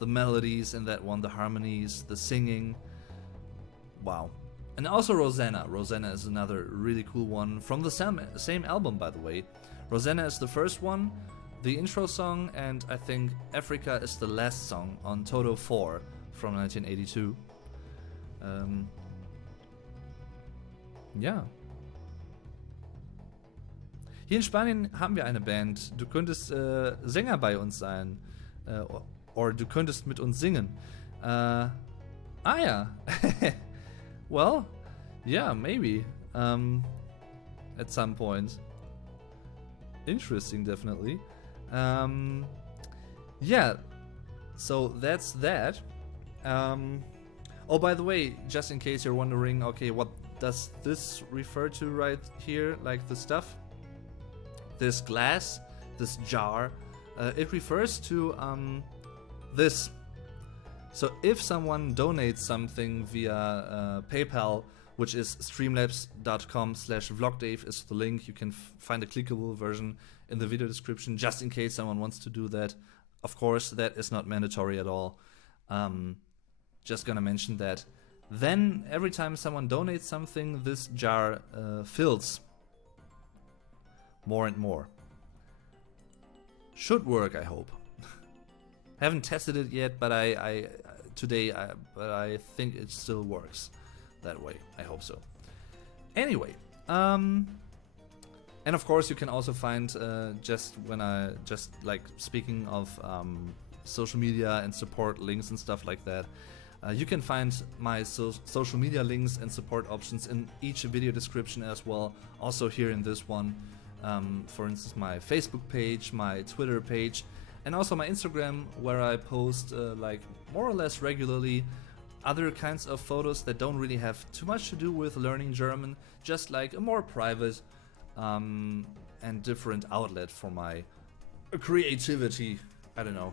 The melodies in that one, the harmonies, the singing. Wow. And also Rosanna. Rosanna is another really cool one from the same album, by the way. Rosanna is the first one, the intro song, and I think Africa is the last song on Toto 4 from 1982. Ja. Hier in Spanien haben wir eine Band. Du könntest Sänger bei uns sein. Oder du könntest mit uns singen. Ja. Well, yeah, maybe. At some point. Interesting, definitely. Yeah. So that's that. Oh, by the way, just in case you're wondering, okay, what does this refer to right here? Like the stuff? This glass, this jar, it refers to this. So if someone donates something via PayPal, which is streamlabs.com/vlogdave is the link. You can find a clickable version in the video description, just in case someone wants to do that. Of course, that is not mandatory at all. Just gonna mention that. Then every time someone donates something, this jar fills more and more. Should work, I hope. Haven't tested it yet, but I think it still works that way. I hope so. Anyway, and of course you can also find just like speaking of social media and support links and stuff like that. You can find my social media links and support options in each video description as well. Also here in this one. For instance, my Facebook page, my Twitter page, and also my Instagram, where I post like more or less regularly other kinds of photos that don't really have too much to do with learning German, just like a more private and different outlet for my creativity. I don't know.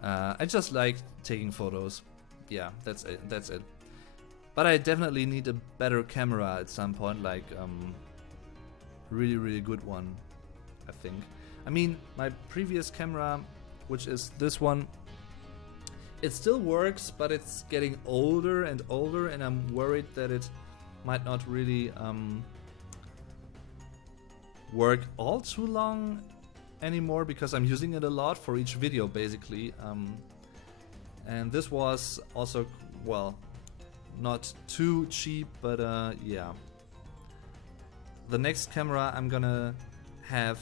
I just like taking photos. Yeah, that's it. But I definitely need a better camera at some point, like really good one, I think. I mean, my previous camera, which is this one, it still works, but it's getting older and older, and I'm worried that it might not really work all too long anymore, because I'm using it a lot for each video, basically. And this was also, well, not too cheap, but yeah. The next camera I'm gonna have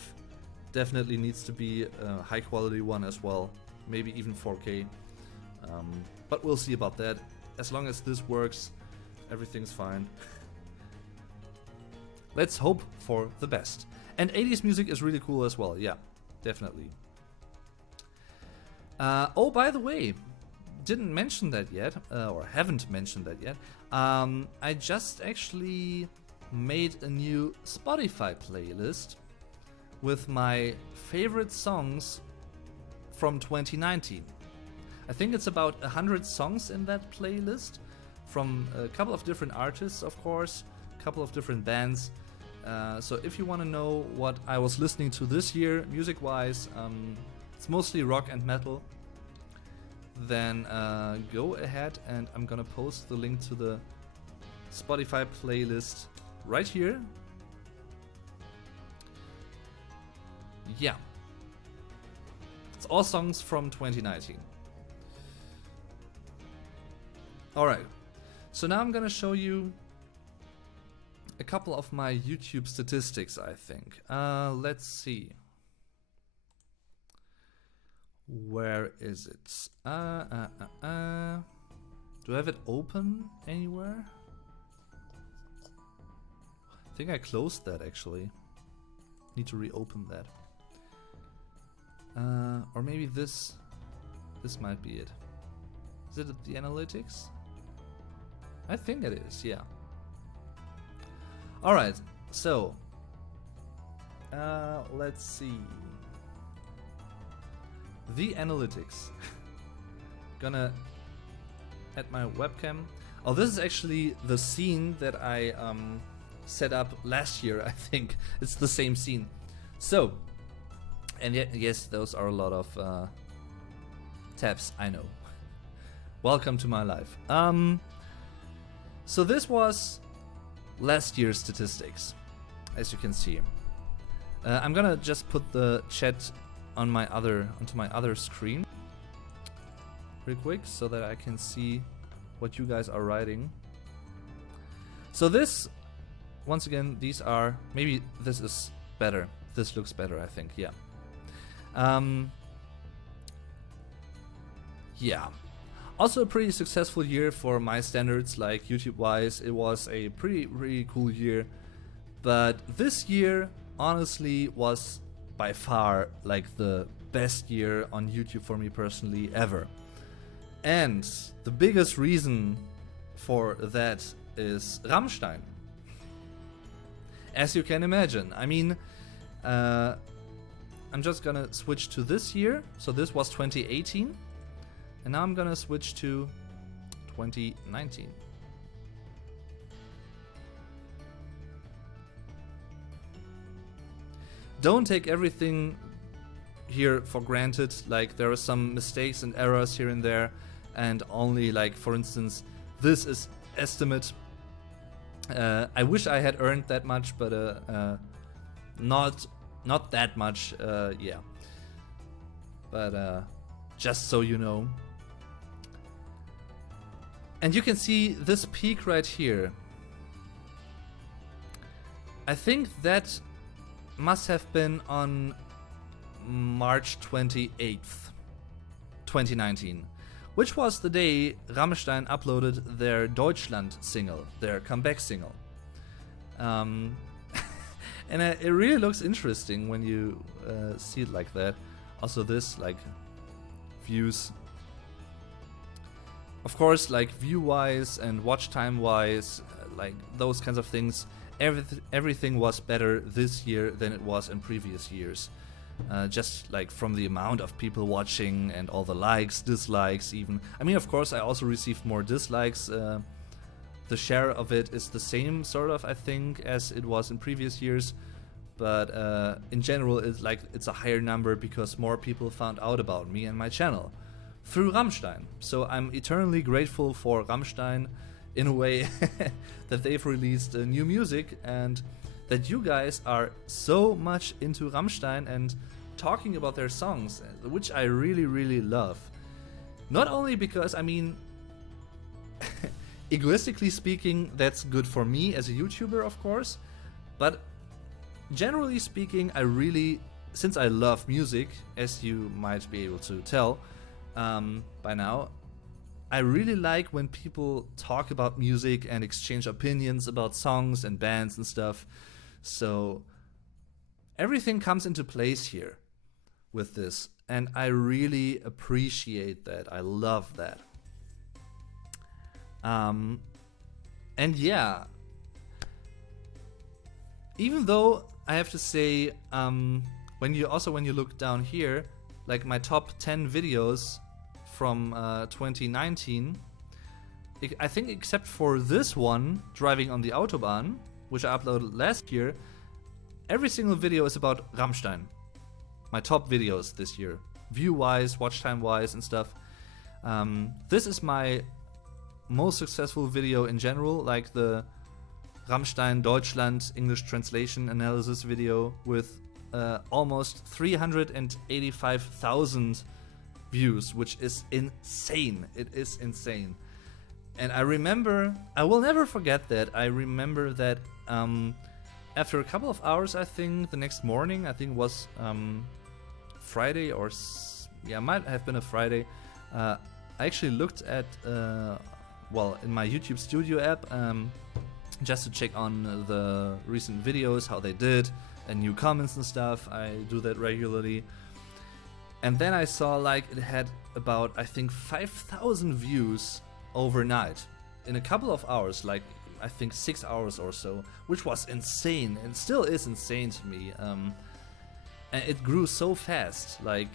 definitely needs to be a high quality one as well, maybe even 4K. But we'll see about that. As long as this works, everything's fine. Let's hope for the best. And 80s music is really cool as well, yeah, definitely. Oh, by the way, didn't mention that yet, or haven't mentioned that yet. I just actually made a new Spotify playlist with my favorite songs from 2019. I think it's about 100 songs in that playlist from a couple of different artists, of course, a couple of different bands. So if you want to know what I was listening to this year, music-wise, it's mostly rock and metal, then go ahead and I'm gonna post the link to the Spotify playlist right here. Yeah. It's all songs from 2019. Alright, so now I'm gonna show you a couple of my YouTube statistics, I think. Let's see. Where is it? Do I have it open anywhere? I think I closed that actually. Need to reopen that. Or maybe this might be it. Is it the analytics? I think it is, yeah. Alright, so let's see. The analytics. Gonna add my webcam. Oh, this is actually the scene that I set up last year, I think. It's the same scene. So, and yes, those are a lot of tabs, I know. Welcome to my life. So this was last year's statistics, as you can see. I'm gonna just put the chat on onto my other screen real quick so that I can see what you guys are writing. So this, once again, these are, maybe this is better. This looks better, I think, yeah. Yeah. Also a pretty successful year for my standards, like YouTube-wise. It was a pretty cool year. But this year, honestly, was by far like the best year on YouTube for me personally ever. And the biggest reason for that is Rammstein. As you can imagine. I mean, I'm just gonna switch to this year. So this was 2018. And now I'm gonna switch to 2019. Don't take everything here for granted. Like, there are some mistakes and errors here and there, and only, like, for instance, this is estimate. I wish I had earned that much, but not that much. Yeah. But just so you know. And you can see this peak right here. I think that must have been on March 28th, 2019, which was the day Rammstein uploaded their Deutschland single, their comeback single. And it really looks interesting when you see it like that. Also this, like, views. Of course, like, view-wise and watch time-wise, like, those kinds of things, everything was better this year than it was in previous years. Just, like, from the amount of people watching and all the likes, dislikes even. I mean, of course, I also received more dislikes. The share of it is the same, sort of, I think, as it was in previous years. But in general, it's a higher number because more people found out about me and my channel through Rammstein. So I'm eternally grateful for Rammstein in a way that they've released new music and that you guys are so much into Rammstein and talking about their songs, which I really love. Not only because, I mean, egoistically speaking, that's good for me as a YouTuber, of course. But generally speaking, I really, since I love music, as you might be able to tell by now, I really like when people talk about music and exchange opinions about songs and bands and stuff. So everything comes into place here with this, and I really appreciate that. I love that. And yeah, even though I have to say, when you look down here, like my top 10 videos from 2019, I think except for this one, Driving on the Autobahn, which I uploaded last year, every single video is about Rammstein. My top videos this year, view-wise, watch time-wise and stuff. This is my most successful video in general, like the Rammstein Deutschland English translation analysis video with almost 385,000 views, which is insane. It is insane. And I will never forget that. I remember that after a couple of hours, I think the next morning, I think it was Friday or might have been a Friday. I actually looked at in my YouTube Studio app just to check on the recent videos, how they did, and new comments and stuff. I do that regularly. And then I saw like it had about, I think, 5,000 views overnight in a couple of hours, like I think 6 hours or so, which was insane and still is insane to me. And it grew so fast, like,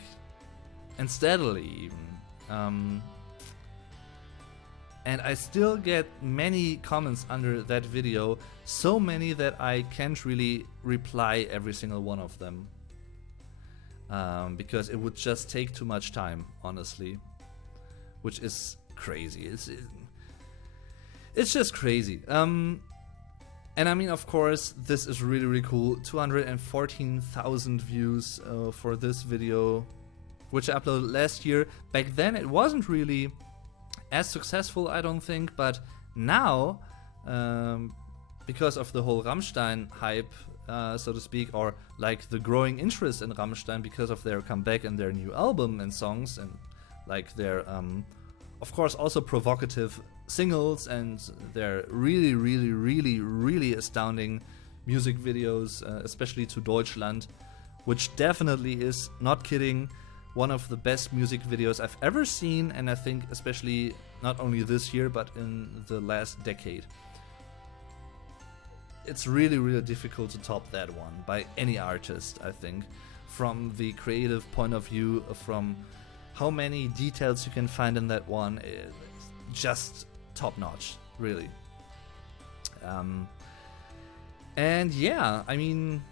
and steadily even. And I still get many comments under that video, so many that I can't really reply every single one of them. Because it would just take too much time, honestly. Which is crazy. It's just crazy. And I mean, of course, this is really, really cool. 214,000 views for this video, which I uploaded last year. Back then, it wasn't really as successful, I don't think, but now, because of the whole Rammstein hype, so to speak, or like the growing interest in Rammstein because of their comeback and their new album and songs, and like their, of course, also provocative singles and their really, really, really, really astounding music videos, especially to Deutschland, which definitely is, not kidding, one of the best music videos I've ever seen, and I think especially not only this year but in the last decade. It's really, really difficult to top that one by any artist, I think, from the creative point of view, from how many details you can find in that one. It's just top notch, really. And yeah, I mean,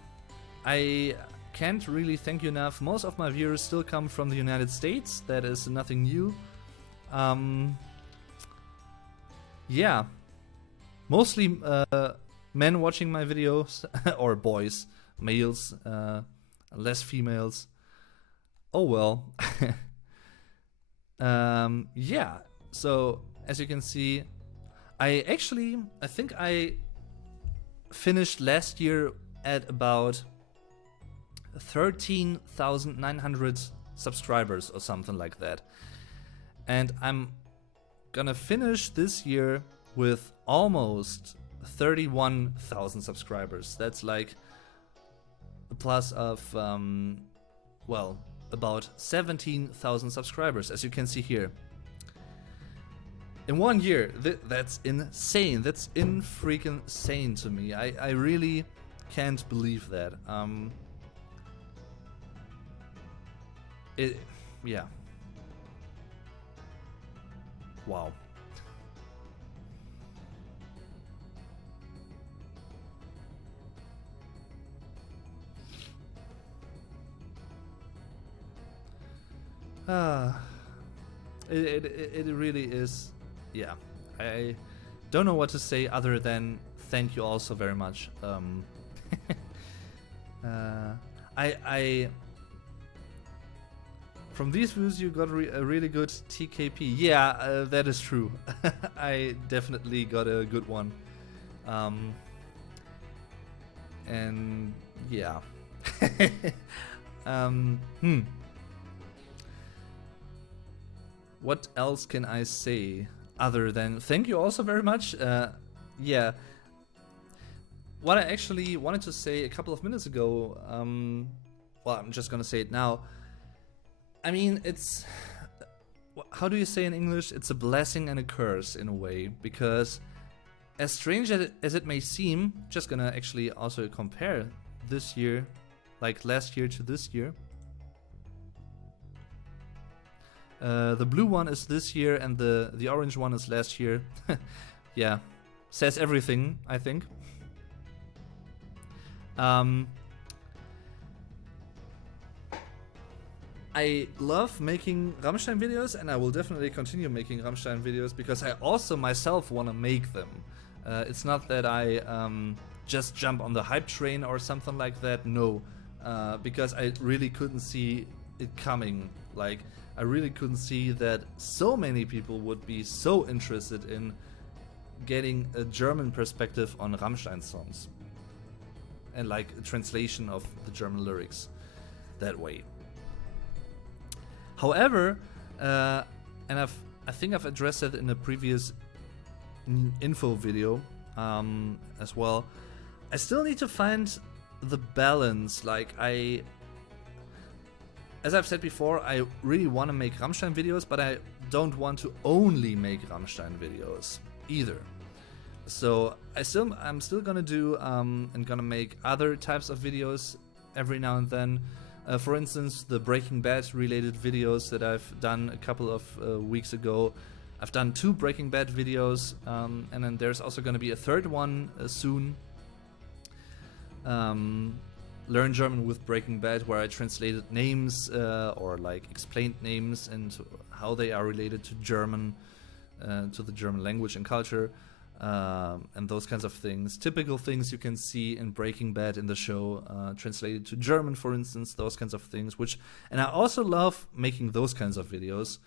I can't really thank you enough. Most of my viewers still come from the United States. That is nothing new. Yeah, mostly men watching my videos, or boys, males, less females. Oh well. Yeah, so as you can see, I think I finished last year at about 13,900 subscribers or something like that. And I'm gonna finish this year with almost 31,000 subscribers. That's like a plus of, about 17,000 subscribers, as you can see here. In 1 year, that's insane. That's freaking insane to me. I really can't believe that. Yeah. Wow. It really is. Yeah, I don't know what to say other than thank you all so very much. From these views, you got a really good TKP. Yeah, that is true. I definitely got a good one. And yeah. What else can I say other than thank you also very much? Yeah. What I actually wanted to say a couple of minutes ago, well, I'm just gonna say it now. I mean, it's, how do you say in English? It's a blessing and a curse in a way, because as strange as it may seem, just gonna actually also compare this year, like last year to this year. The blue one is this year and the orange one is last year. Yeah, says everything, I think. I love making Rammstein videos, and I will definitely continue making Rammstein videos because I also myself want to make them. It's not that I just jump on the hype train or something like that, no. Because I really couldn't see it coming. Like, I really couldn't see that so many people would be so interested in getting a German perspective on Rammstein songs. And like a translation of the German lyrics that way. However, and I think I've addressed it in a previous info video as well, I still need to find the balance. Like, as I've said before, I really want to make Rammstein videos, but I don't want to only make Rammstein videos either. So I'm still gonna do and gonna make other types of videos every now and then. For instance, the Breaking Bad related videos that I've done a couple of weeks ago. I've done 2 Breaking Bad videos, and then there's also going to be a third one soon. Learn German with Breaking Bad, where I translated names or like explained names and how they are related to German, to the German language and culture. And those kinds of things, typical things you can see in Breaking Bad in the show, translated to German, for instance, those kinds of things, and I also love making those kinds of videos.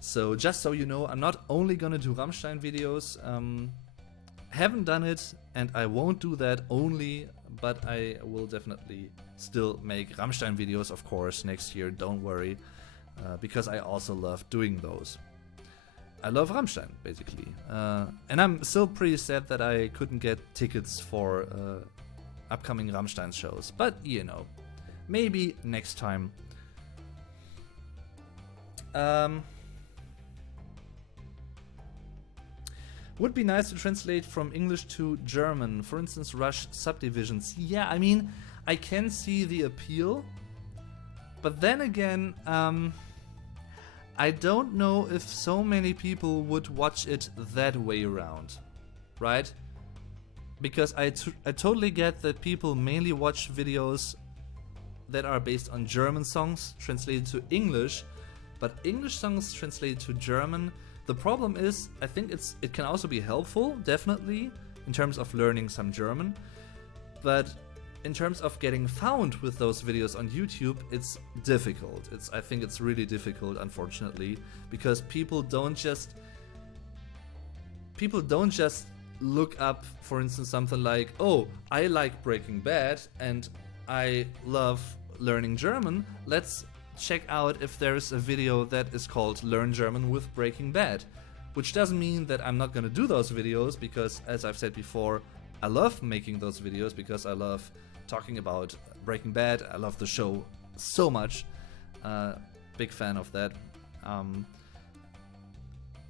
So just so you know, I'm not only gonna do Rammstein videos, haven't done it, and I won't do that only, but I will definitely still make Rammstein videos, of course, next year, don't worry, because I also love doing those. I love Rammstein, basically. And I'm still pretty sad that I couldn't get tickets for upcoming Rammstein shows. But, you know, maybe next time. Would be nice to translate from English to German. For instance, Rush subdivisions. Yeah, I mean, I can see the appeal. But then again, I don't know if so many people would watch it that way around, right? Because I totally get that people mainly watch videos that are based on German songs translated to English, but English songs translated to German, the problem is, I think it can also be helpful, definitely, in terms of learning some German, but in terms of getting found with those videos on YouTube, it's difficult. I think it's really difficult, unfortunately, because people don't just look up, for instance, something like, oh, I like Breaking Bad and I love learning German. Let's check out if there's a video that is called Learn German with Breaking Bad, which doesn't mean that I'm not gonna do those videos, because as I've said before, I love making those videos because I love talking about Breaking Bad. I love the show so much. Big fan of that.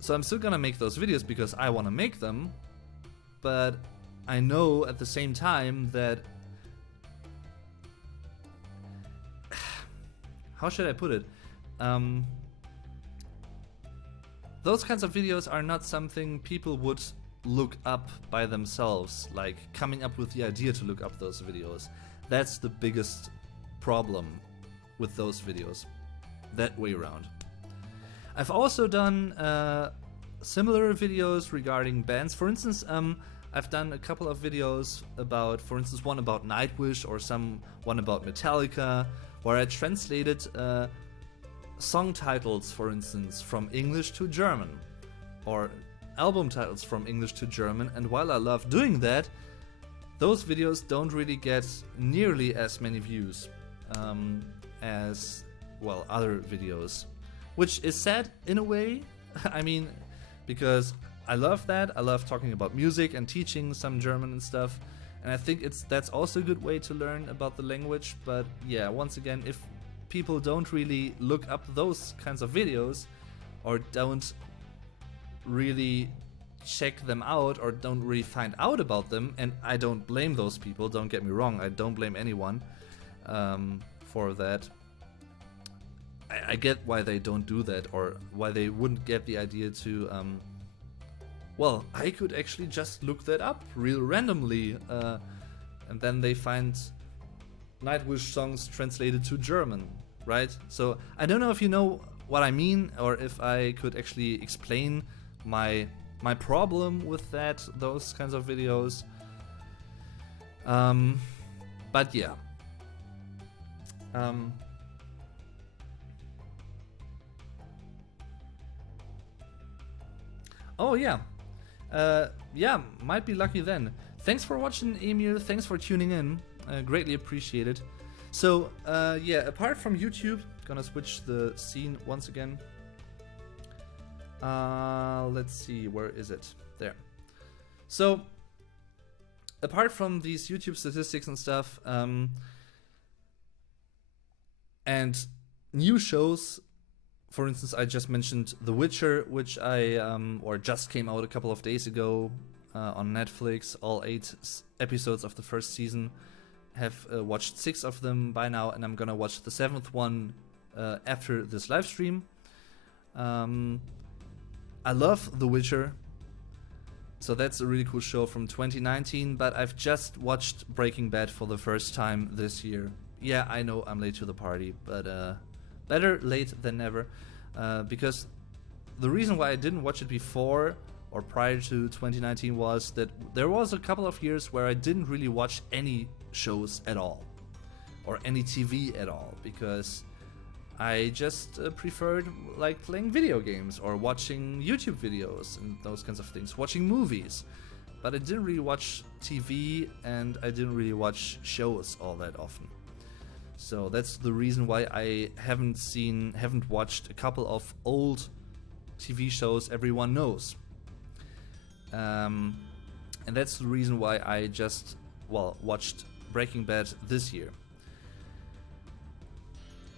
So I'm still gonna make those videos because I want to make them, but I know at the same time that how should I put it? Those kinds of videos are not something people would look up by themselves, like coming up with the idea to look up those videos. That's the biggest problem with those videos, that way around. I've also done similar videos regarding bands. For instance, I've done a couple of videos about, for instance, one about Nightwish or one about Metallica, where I translated song titles, for instance, from English to German, or album titles from English to German, and while I love doing that, those videos don't really get nearly as many views as, well, other videos, which is sad in a way. I mean, because I love that. I love talking about music and teaching some German and stuff, and I think that's also a good way to learn about the language. But yeah, once again, if people don't really look up those kinds of videos, or don't really check them out, or don't really find out about them, and I don't blame those people, don't get me wrong, I don't blame anyone for that. I get why they don't do that, or why they wouldn't get the idea to well, I could actually just look that up real randomly, and then they find Nightwish songs translated to German, right? So I don't know if you know what I mean, or if I could actually explain my problem with those kinds of videos. But yeah. Oh yeah. Yeah, might be lucky then. Thanks for watching, Emil. Thanks for tuning in. Greatly appreciated. So, yeah, apart from YouTube, gonna switch the scene once again. Let's see, where is it? There. So, apart from these YouTube statistics and stuff, and new shows, for instance, I just mentioned The Witcher, which or just came out a couple of days ago on Netflix. All 8 episodes of the first season. Have watched 6 of them by now, and I'm gonna watch the 7th one after this live stream. I love The Witcher, so that's a really cool show from 2019, but I've just watched Breaking Bad for the first time this year. Yeah, I know I'm late to the party, but better late than never, because the reason why I didn't watch it before or prior to 2019 was that there was a couple of years where I didn't really watch any shows at all, or any TV at all, because I just preferred like playing video games or watching YouTube videos and those kinds of things, watching movies. But I didn't really watch TV, and I didn't really watch shows all that often. So that's the reason why I haven't watched a couple of old TV shows everyone knows. And that's the reason why I just, well, watched Breaking Bad this year.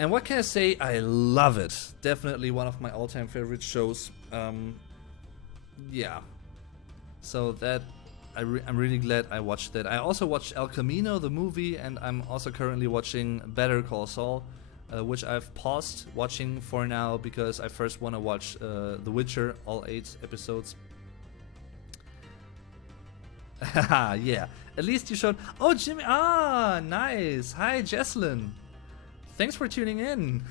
And what can I say? I love it. Definitely one of my all-time favorite shows. Yeah. So that I'm really glad I watched that. I also watched El Camino, the movie, and I'm also currently watching Better Call Saul, which I've paused watching for now because I first want to watch The Witcher, all 8 episodes. Yeah. At least you showed. Oh, Jimmy. Ah, nice. Hi, Jesslyn. Thanks for tuning in.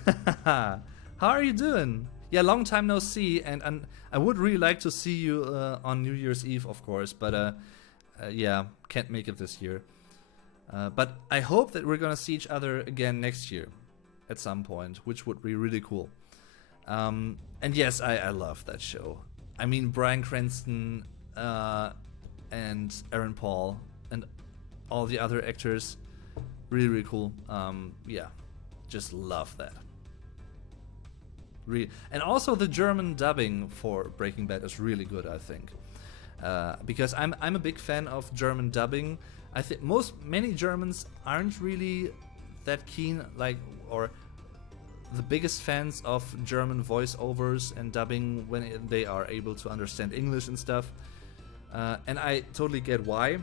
How are you doing? Yeah, long time no see, and I would really like to see you on New Year's Eve, of course, but yeah, can't make it this year. But I hope that we're gonna see each other again next year at some point, which would be really cool. And yes, I love that show. I mean, Bryan Cranston and Aaron Paul and all the other actors, really, really cool. Yeah. Just love that. And also the German dubbing for Breaking Bad is really good, I think, because I'm a big fan of German dubbing. I think many Germans aren't really that keen, like, or the biggest fans of German voiceovers and dubbing when they are able to understand English and stuff. And I totally get why.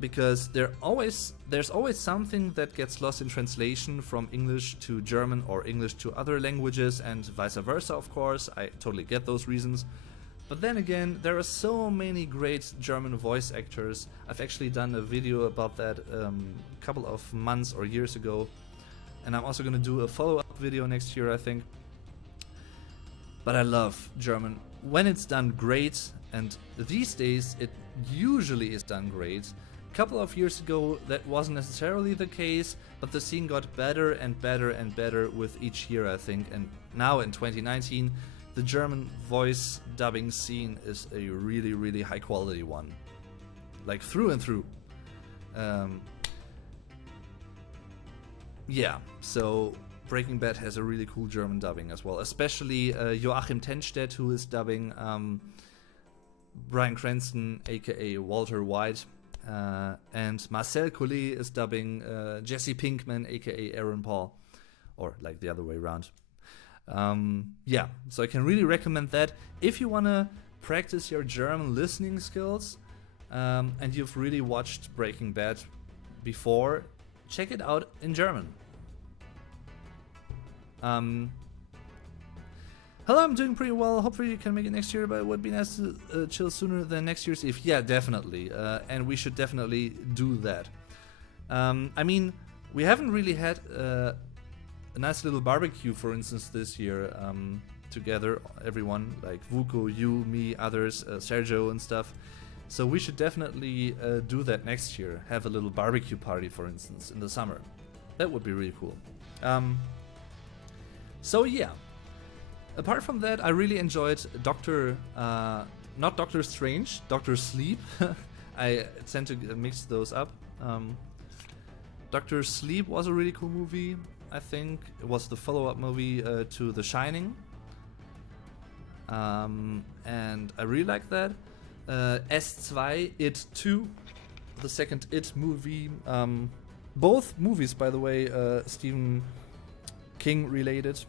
Because there's always something that gets lost in translation from English to German or English to other languages, and vice versa, of course. I totally get those reasons. But then again, there are so many great German voice actors. I've actually done a video about that a couple of months or years ago, and I'm also going to do a follow-up video next year, I think. But I love German when it's done great, and these days it usually is done great. couple of years ago, that wasn't necessarily the case, but the scene got better and better and better with each year, I think. And now in 2019, the German voice dubbing scene is a really, really high quality one. Like through and through. Yeah, so Breaking Bad has a really cool German dubbing as well. Especially Joachim Tenstedt, who is dubbing Bryan Cranston, aka Walter White. And Marcel Collet is dubbing Jesse Pinkman, aka Aaron Paul. Or like the other way around. Yeah, so I can really recommend that. If you want to practice your German listening skills, and you've really watched Breaking Bad before, check it out in German. Hello, I'm doing pretty well. Hopefully you can make it next year, but it would be nice to chill sooner than next year's Eve. Yeah, definitely. And we should definitely do that. I mean, we haven't really had a nice little barbecue, for instance, this year together, everyone, like Vuko, you, me, others, Sergio and stuff. So we should definitely do that next year. Have a little barbecue party, for instance, in the summer. That would be really cool. So yeah. Apart from that, I really enjoyed not Doctor Strange, Doctor Sleep. I tend to mix those up. Doctor Sleep was a really cool movie, I think. It was the follow-up movie to The Shining. And I really like that. S2, It 2, the second It movie. Both movies, by the way, Stephen King related.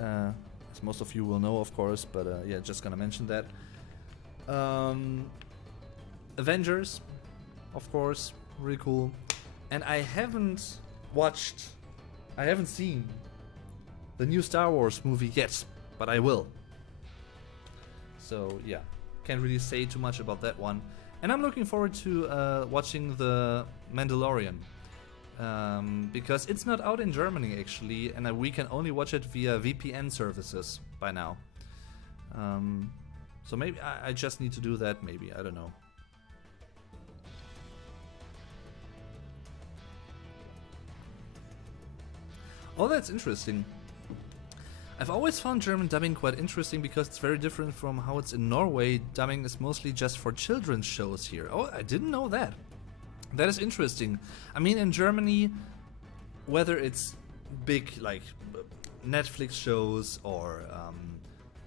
As most of you will know, of course, but yeah, just gonna mention that. Avengers, of course, really cool. And I haven't seen the new Star Wars movie yet, but I will. So yeah, can't really say too much about that one. And I'm looking forward to watching The Mandalorian. Because it's not out in Germany actually, and we can only watch it via VPN services by now. So maybe I just need to do that, maybe, I don't know. Oh, that's interesting. I've always found German dubbing quite interesting because it's very different from how it's in Norway. Dubbing is mostly just for children's shows here. Oh, I didn't know that. That is interesting. I mean, in Germany, whether it's big like Netflix shows or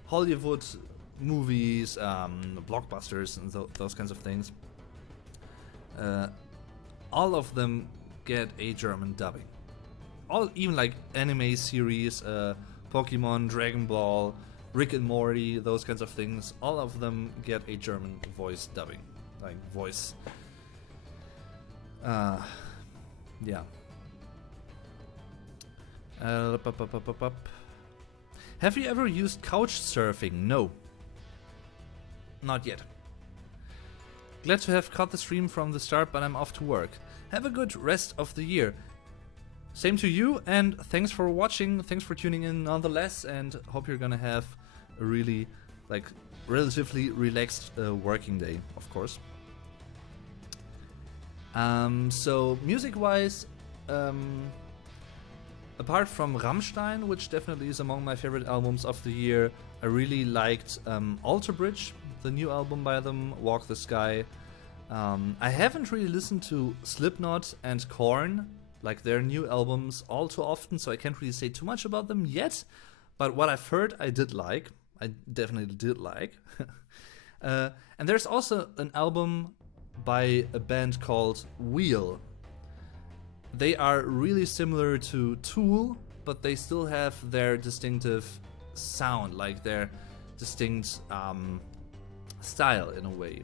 Hollywood movies, blockbusters and those kinds of things, all of them get a German dubbing. Even like anime series, Pokemon, Dragon Ball, Rick and Morty, those kinds of things, all of them get a German voice dubbing, like voice. Yeah. Have you ever used couch surfing? No. Not yet. Glad to have caught the stream from the start, but I'm off to work. Have a good rest of the year. Same to you, and thanks for watching, thanks for tuning in nonetheless, and hope you're gonna have a really, like, relatively relaxed working day, of course. So music-wise, apart from Rammstein, which definitely is among my favorite albums of the year, I really liked Alter Bridge, the new album by them, Walk the Sky. I haven't really listened to Slipknot and Korn, like their new albums, all too often, so I can't really say too much about them yet, but what I've heard I did like. I definitely did like. And there's also an album by a band called Wheel. They are really similar to Tool, but they still have their distinctive sound, like their distinct style in a way.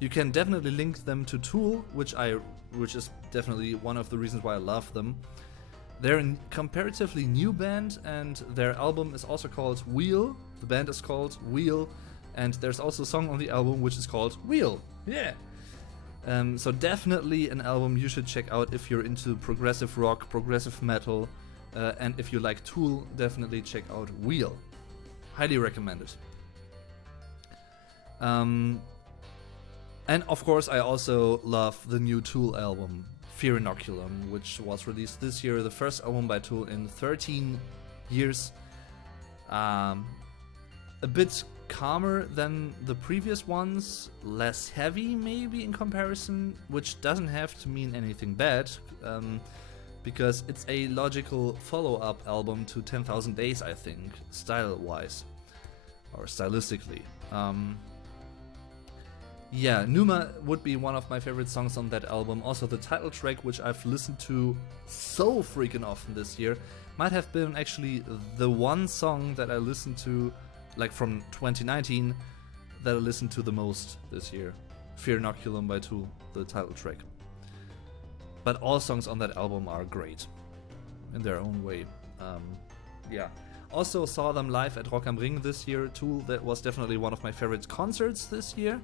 You can definitely link them to Tool, which is definitely one of the reasons why I love them. They're a comparatively new band, and their album is also called Wheel. The band is called Wheel, and there's also a song on the album which is called Wheel. Yeah. So definitely an album you should check out if you're into progressive rock, progressive metal, and if you like Tool, definitely check out Wheel. Highly recommended. And of course, I also love the new Tool album, Fear Inoculum, which was released this year, the first album by Tool in 13 years. A bit calmer than the previous ones, less heavy maybe in comparison, which doesn't have to mean anything bad, because it's a logical follow-up album to 10,000 Days, I think, style-wise, or stylistically. Yeah, Numa would be one of my favorite songs on that album. Also the title track, which I've listened to so freaking often this year, might have been actually the one song that I listened to, like from 2019, that I listened to the most this year. Fear Inoculum by Tool, the title track. But all songs on that album are great in their own way. Yeah. Also saw them live at Rock am Ring this year. Tool, that was definitely one of my favorite concerts this year.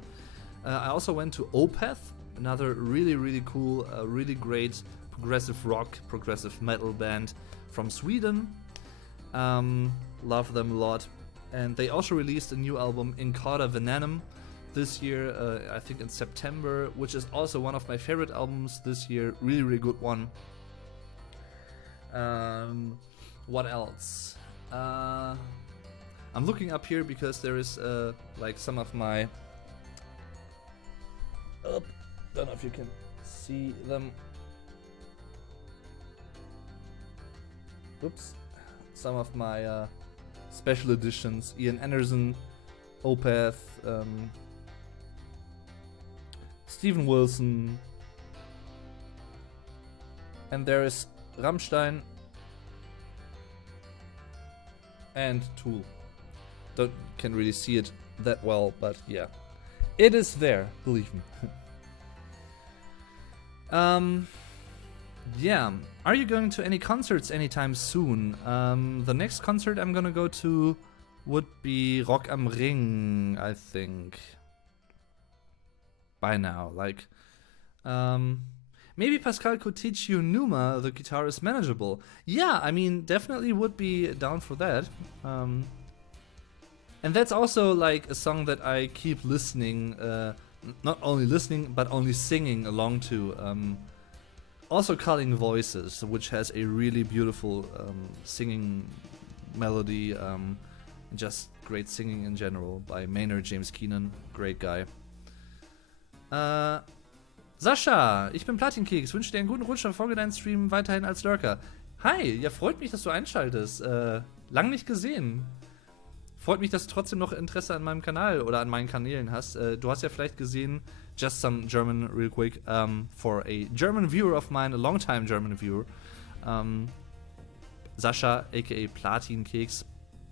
I also went to Opeth, another really, really cool, really great progressive rock, progressive metal band from Sweden. Love them a lot. And they also released a new album, Incauda Venenum, this year, I think in September, which is also one of my favorite albums this year. Really, really good one. What else? I'm looking up here because there is like some of my... don't know if you can see them. Oops. Some of my special editions. Ian Anderson, Opeth, Steven Wilson, and there is Rammstein and Tool. Can't really see it that well, but yeah. It is there, believe me. Yeah. Are you going to any concerts anytime soon? The next concert I'm gonna go to would be Rock am Ring, I think. By now, like, maybe Pascal could teach you Numa, the guitar is manageable. Yeah, I mean, definitely would be down for that. And that's also like a song that I keep listening, not only listening, but only singing along to. Also Culling Voices, which has a really beautiful singing melody, just great singing in general by Maynard James Keenan, great guy. Sascha, ich bin Platinkeks, wünsche dir einen guten Rutsch und verfolge deinen Stream weiterhin als Lurker. Hi, ja, freut mich, dass du einschaltest. Lang nicht gesehen. Freut mich, dass du trotzdem noch Interesse an meinem Kanal oder an meinen Kanälen hast. Du hast ja vielleicht gesehen, just some German real quick, for a German viewer of mine, a long-time German viewer. Sascha, aka Platinkeks,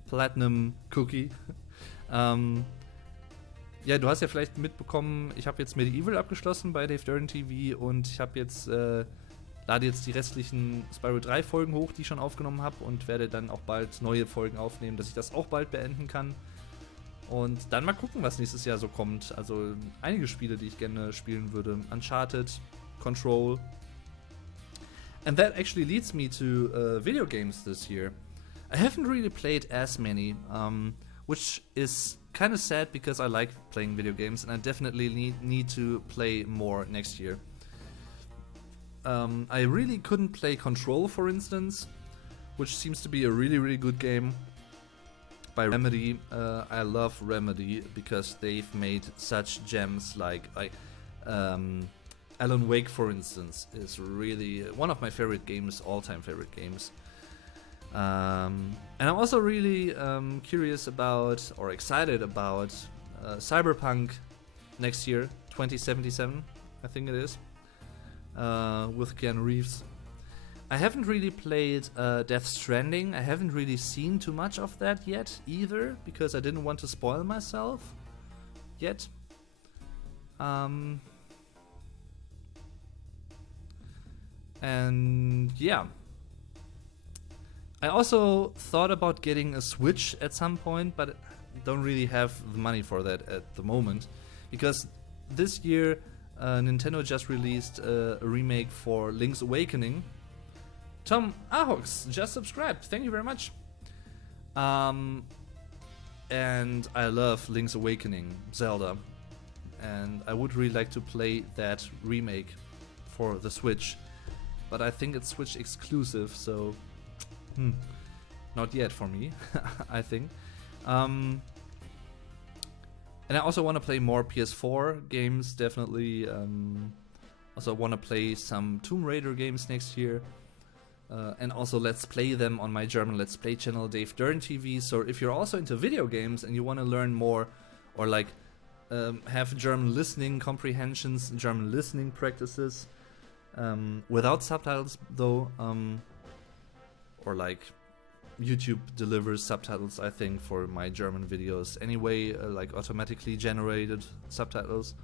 Platinum Cookie. Ja, du hast ja vielleicht mitbekommen, ich habe jetzt Medieval abgeschlossen bei Dave Durden TV und ich habe jetzt, lade jetzt die restlichen Spyro 3 Folgen hoch, die ich schon aufgenommen habe und werde dann auch bald neue Folgen aufnehmen, dass ich das auch bald beenden kann. Und dann mal gucken, was nächstes Jahr so kommt. Also einige Spiele, die ich gerne spielen würde. Uncharted, Control. And that actually leads me to video games this year. I haven't really played as many, which is kind of sad because I like playing video games and I definitely need to play more next year. I really couldn't play Control, for instance, which seems to be a really, really good game by Remedy. I love Remedy because they've made such gems like Alan Wake, for instance, is really one of my favorite games, all-time favorite games. And I'm also really curious about, or excited about, Cyberpunk next year, 2077, I think it is, with Keanu Reeves. I haven't really played Death Stranding. I haven't really seen too much of that yet either, because I didn't want to spoil myself yet. And yeah. I also thought about getting a Switch at some point, but don't really have the money for that at the moment. Because this year, Nintendo just released a remake for Link's Awakening. Tom Ahox just subscribed. Thank you very much. And I love Link's Awakening, Zelda. and I would really like to play that remake for the Switch, but I think it's Switch exclusive, so not yet for me. I think. And I also want to play more PS4 games, definitely. Also want to play some Tomb Raider games next year. And also let's play them on my German Let's Play channel, Dave Dern TV. So if you're also into video games and you want to learn more, or like have German listening comprehensions, German listening practices, without subtitles though, or like YouTube delivers subtitles, I think, for my German videos anyway, like automatically generated subtitles.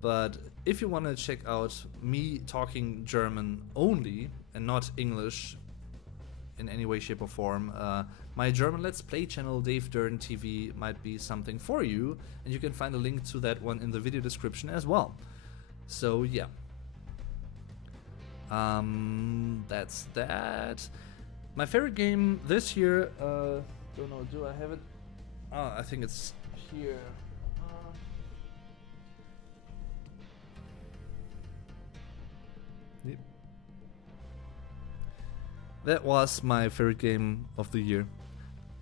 But if you want to check out me talking German only and not English in any way, shape or form, my German Let's Play channel, Dave Dern TV, might be something for you, and you can find a link to that one in the video description as well. So yeah, that's that. My favorite game this year, don't know, do I have it? Oh, I think it's here. Yep. That was my favorite game of the year.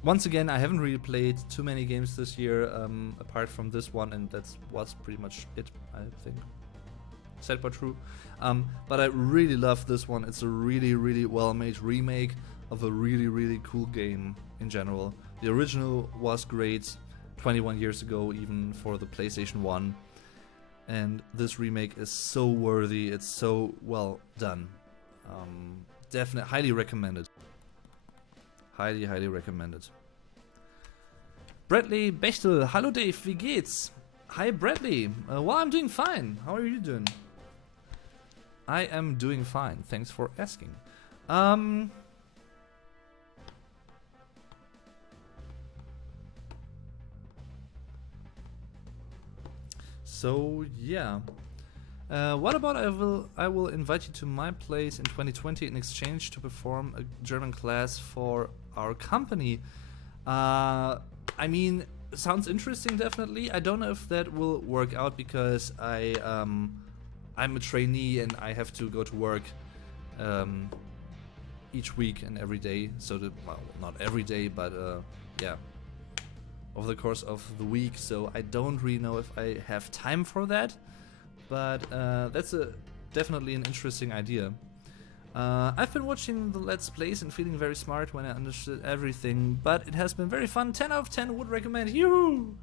Once again, I haven't really played too many games this year, apart from this one, and that was pretty much it, I think. Sad but true. But I really love this one. It's a really, really well-made remake of a really, really cool game in general. The original was great 21 years ago, even for the PlayStation 1. And this remake is so worthy, it's so well done. Definitely, highly recommended. Highly, highly recommended. Bradley Bechtel, hallo Dave, wie geht's? Hi Bradley, well, I'm doing fine. How are you doing? I am doing fine, thanks for asking. So yeah, what about I will invite you to my place in 2020 in exchange to perform a German class for our company. I mean, sounds interesting, definitely. I don't know if that will work out because I'm a trainee and I have to go to work each week and every day. So well, not every day, but yeah, over the course of the week. So I don't really know if I have time for that. But that's definitely an interesting idea. I've been watching the Let's Plays and feeling very smart when I understood everything, but it has been very fun. 10 out of 10 would recommend you.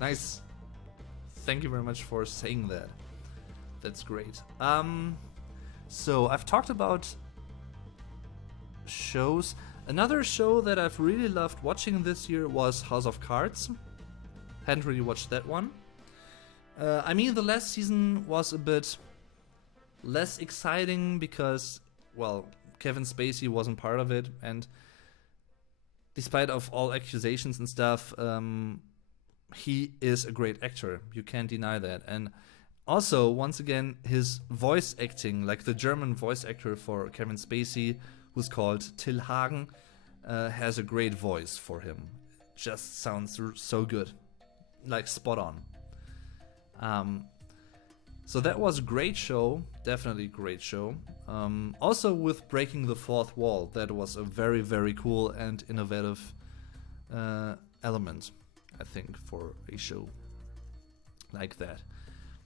Nice. Thank you very much for saying that. That's great. So I've talked about shows. Another show that I've really loved watching this year was House of Cards. Hadn't really watched that one. I mean, the last season was a bit less exciting because, well, Kevin Spacey wasn't part of it, and despite of all accusations and stuff, he is a great actor. You can't deny that. And also, once again, his voice acting, like the German voice actor for Kevin Spacey, who's called Till Hagen, has a great voice for him. Just sounds so good, like spot on. So that was a great show, definitely great show. Also with Breaking the Fourth Wall, that was a very, very cool and innovative element, I think, for a show like that.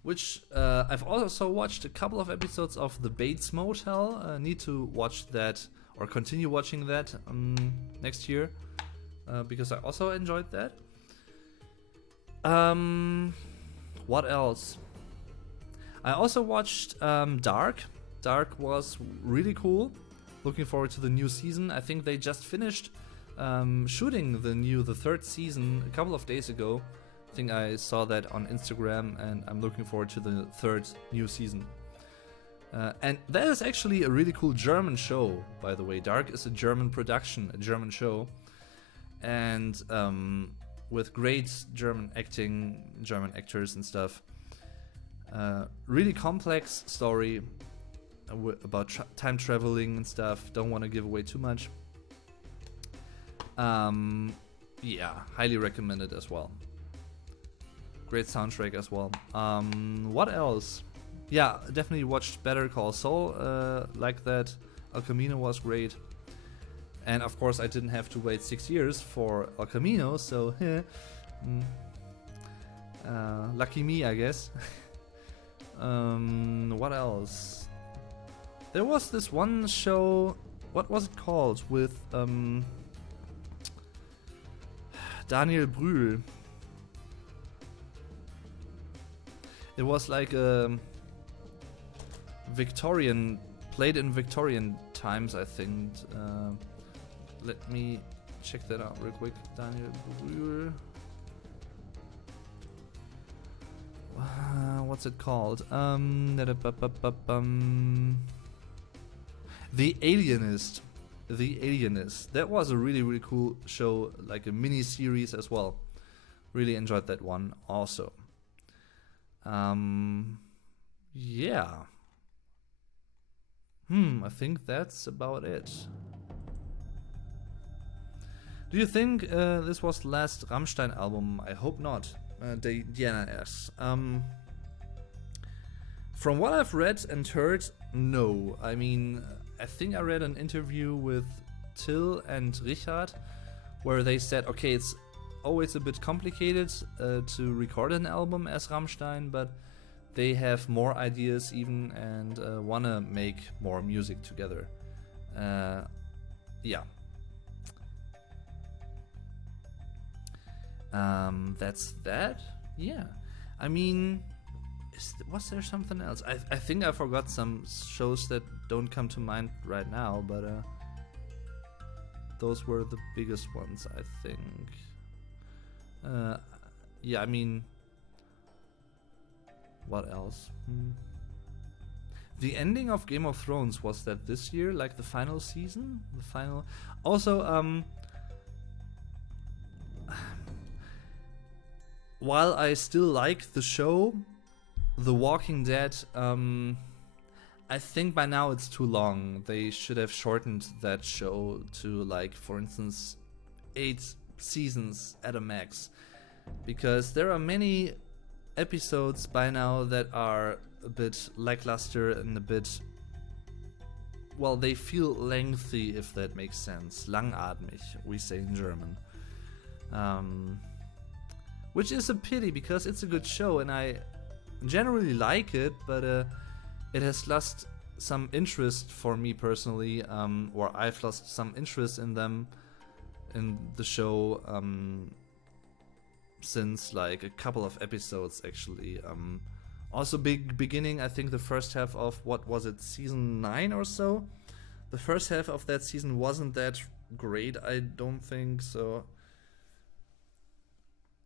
Which I've also watched a couple of episodes of The Bates Motel. Need to watch that or continue watching that next year because I also enjoyed that. What else? I also watched Dark. Dark was really cool. Looking forward to the new season. I think they just finished shooting the third season a couple of days ago. I think I saw that on Instagram, and I'm looking forward to the third new season. And that is actually a really cool German show, by the way. Dark is a German production, a German show. And with great German acting, German actors and stuff. Really complex story about time traveling and stuff. Don't want to give away too much. Yeah, highly recommended as well. Great soundtrack as well. What else? Yeah, definitely watched Better Call Saul. Like that. El Camino was great. And of course, I didn't have to wait 6 years for El Camino, so lucky me, I guess. What else? There was this one show. What was it called? With Daniel Brühl. It was like a Victorian, played in Victorian times, I think. Let me check that out real quick. Daniel Brühl. What's it called? The Alienist. The Alienist. That was a really, really cool show, like a mini series as well. Really enjoyed that one also. Yeah. I think that's about it. Do you think this was the last Rammstein album? I hope not. Diana asks. From what I've read and heard, no. I mean, I think I read an interview with Till and Richard where they said, okay, it's always a bit complicated to record an album as Rammstein, but they have more ideas even and wanna make more music together. Yeah. That's that. Yeah. I mean, was there something else? I think I forgot some shows that don't come to mind right now, but those were the biggest ones, I think. Yeah, I mean, what else? The ending of Game of Thrones, was that this year, like the final season? The final. Also, while I still like the show, The Walking Dead, I think by now it's too long. They should have shortened that show to, like, for instance, 8 seasons at a max. Because there are many episodes by now that are a bit lackluster and a bit, well, they feel lengthy, if that makes sense. Langatmig, we say in German. Which is a pity, because it's a good show and I generally like it, but it has lost some interest for me personally, or I've lost some interest in them, in the show, since like a couple of episodes actually. Also beginning, I think the first half of, what was it, season 9 or so? The first half of that season wasn't that great, I don't think, so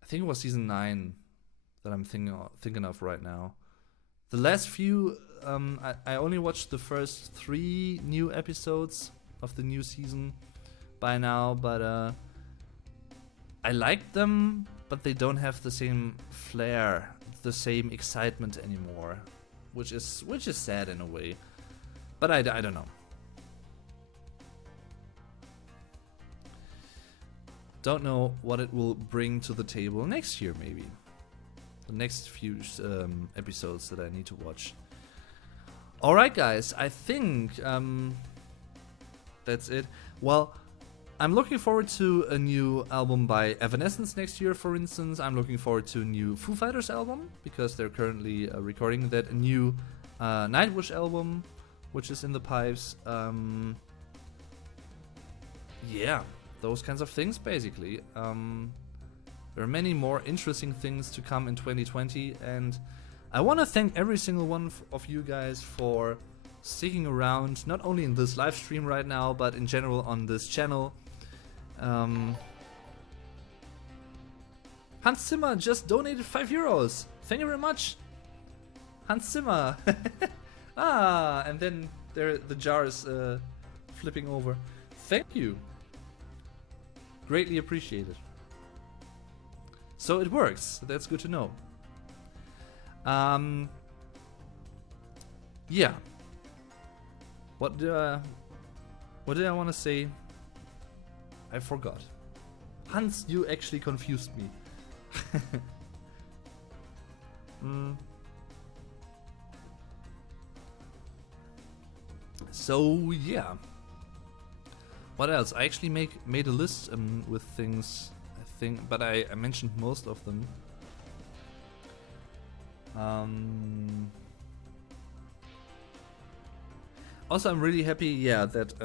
I think it was season 9 that I'm thinking of right now. The last few, I only watched the first 3 new episodes of the new season by now, but I liked them, but they don't have the same flair, the same excitement anymore, which is sad in a way. But I don't know. Don't know what it will bring to the table next year, maybe. The next few episodes that I need to watch. Alright guys, I think that's it. Well, I'm looking forward to a new album by Evanescence next year, for instance. I'm looking forward to a new Foo Fighters album, because they're currently recording that. A new Nightwish album, which is in the pipes. Yeah, those kinds of things, basically. There are many more interesting things to come in 2020, and I want to thank every single one of you guys for sticking around, not only in this live stream right now, but in general on this channel. Hans Zimmer just donated €5. Thank you very much, Hans Zimmer. And then the jar is flipping over. Thank you. Greatly appreciated. So it works. That's good to know. Yeah. What did I want to say? I forgot. Hans, you actually confused me. So yeah. What else? I actually made a list with things, I think, but I mentioned most of them. Also, I'm really happy, yeah, that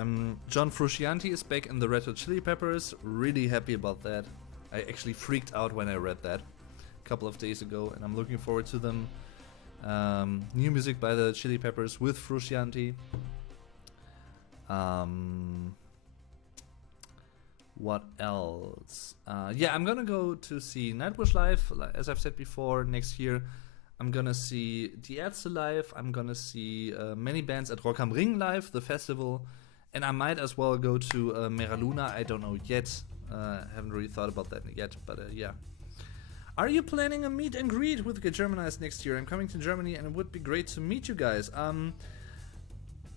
John Frusciante is back in the Red Hot Chili Peppers. Really happy about that. I actually freaked out when I read that a couple of days ago, and I'm looking forward to them. New music by the Chili Peppers with Frusciante. What else? Yeah, I'm gonna go to see Nightwish live, as I've said before, next year. I'm gonna see Die Ärzte live. I'm gonna see many bands at Rock am Ring live, the festival. And I might as well go to Mera Luna. I don't know yet. Haven't really thought about that yet, but yeah. Are you planning a meet and greet with Get Germanized next year? I'm coming to Germany and it would be great to meet you guys.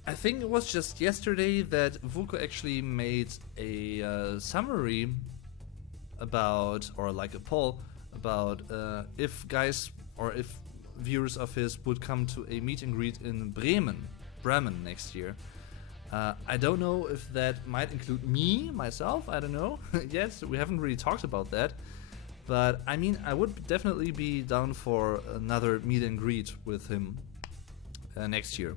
I think it was just yesterday that Vuko actually made a summary about, or like a poll about if guys or if viewers of his would come to a meet and greet in Bremen next year. I don't know if that might include me, myself, I don't know. Yes, we haven't really talked about that. But I mean, I would definitely be down for another meet and greet with him next year.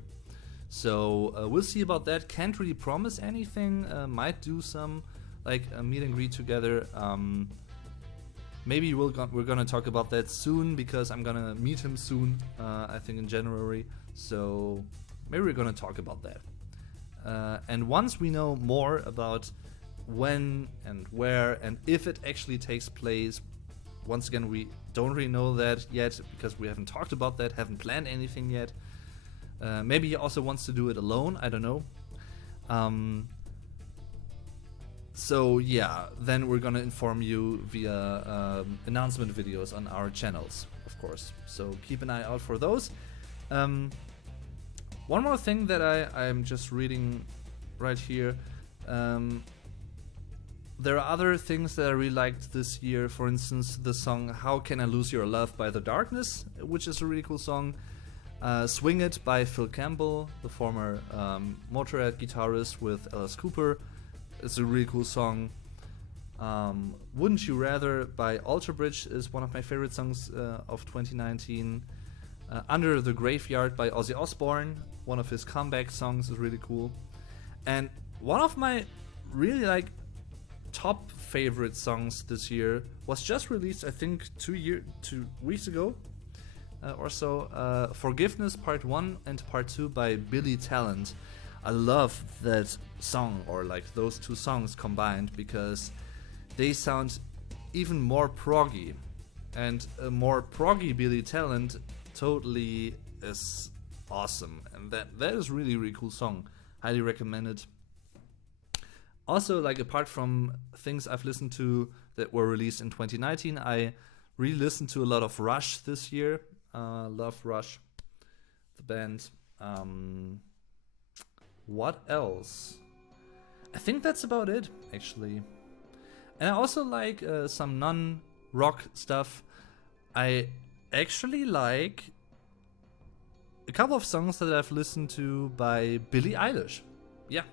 So we'll see about that. Can't really promise anything. Might do some like a meet and greet together. Maybe we're gonna talk about that soon because I'm gonna meet him soon. I think in January. So maybe we're gonna talk about that. And once we know more about when and where and if it actually takes place, once again we don't really know that yet because we haven't talked about that, haven't planned anything yet. Maybe he also wants to do it alone, I don't know. So yeah, then we're gonna inform you via announcement videos on our channels, of course. So keep an eye out for those. One more thing that I'm just reading right here. There are other things that I really liked this year. For instance, the song How Can I Lose Your Love by The Darkness, which is a really cool song. Swing It by Phil Campbell, the former Motorhead guitarist with Alice Cooper. It's a really cool song. Wouldn't You Rather by Alter Bridge is one of my favorite songs of 2019. Under the Graveyard by Ozzy Osbourne, one of his comeback songs, is really cool. And one of my really like top favorite songs this year was just released, I think 2 weeks ago or so. Forgiveness Part 1 and Part 2 by Billy Talent. I love that song, or like those two songs combined, because they sound even more proggy, and a more proggy Billy Talent totally is awesome, and that is really really cool song. Highly recommend it. Also, like apart from things I've listened to that were released in 2019, I really listened to a lot of Rush this year. Love Rush, the band. What else? I think that's about it, actually. And I also like some non-rock stuff. I actually like a couple of songs that I've listened to by Billie Eilish. Yeah.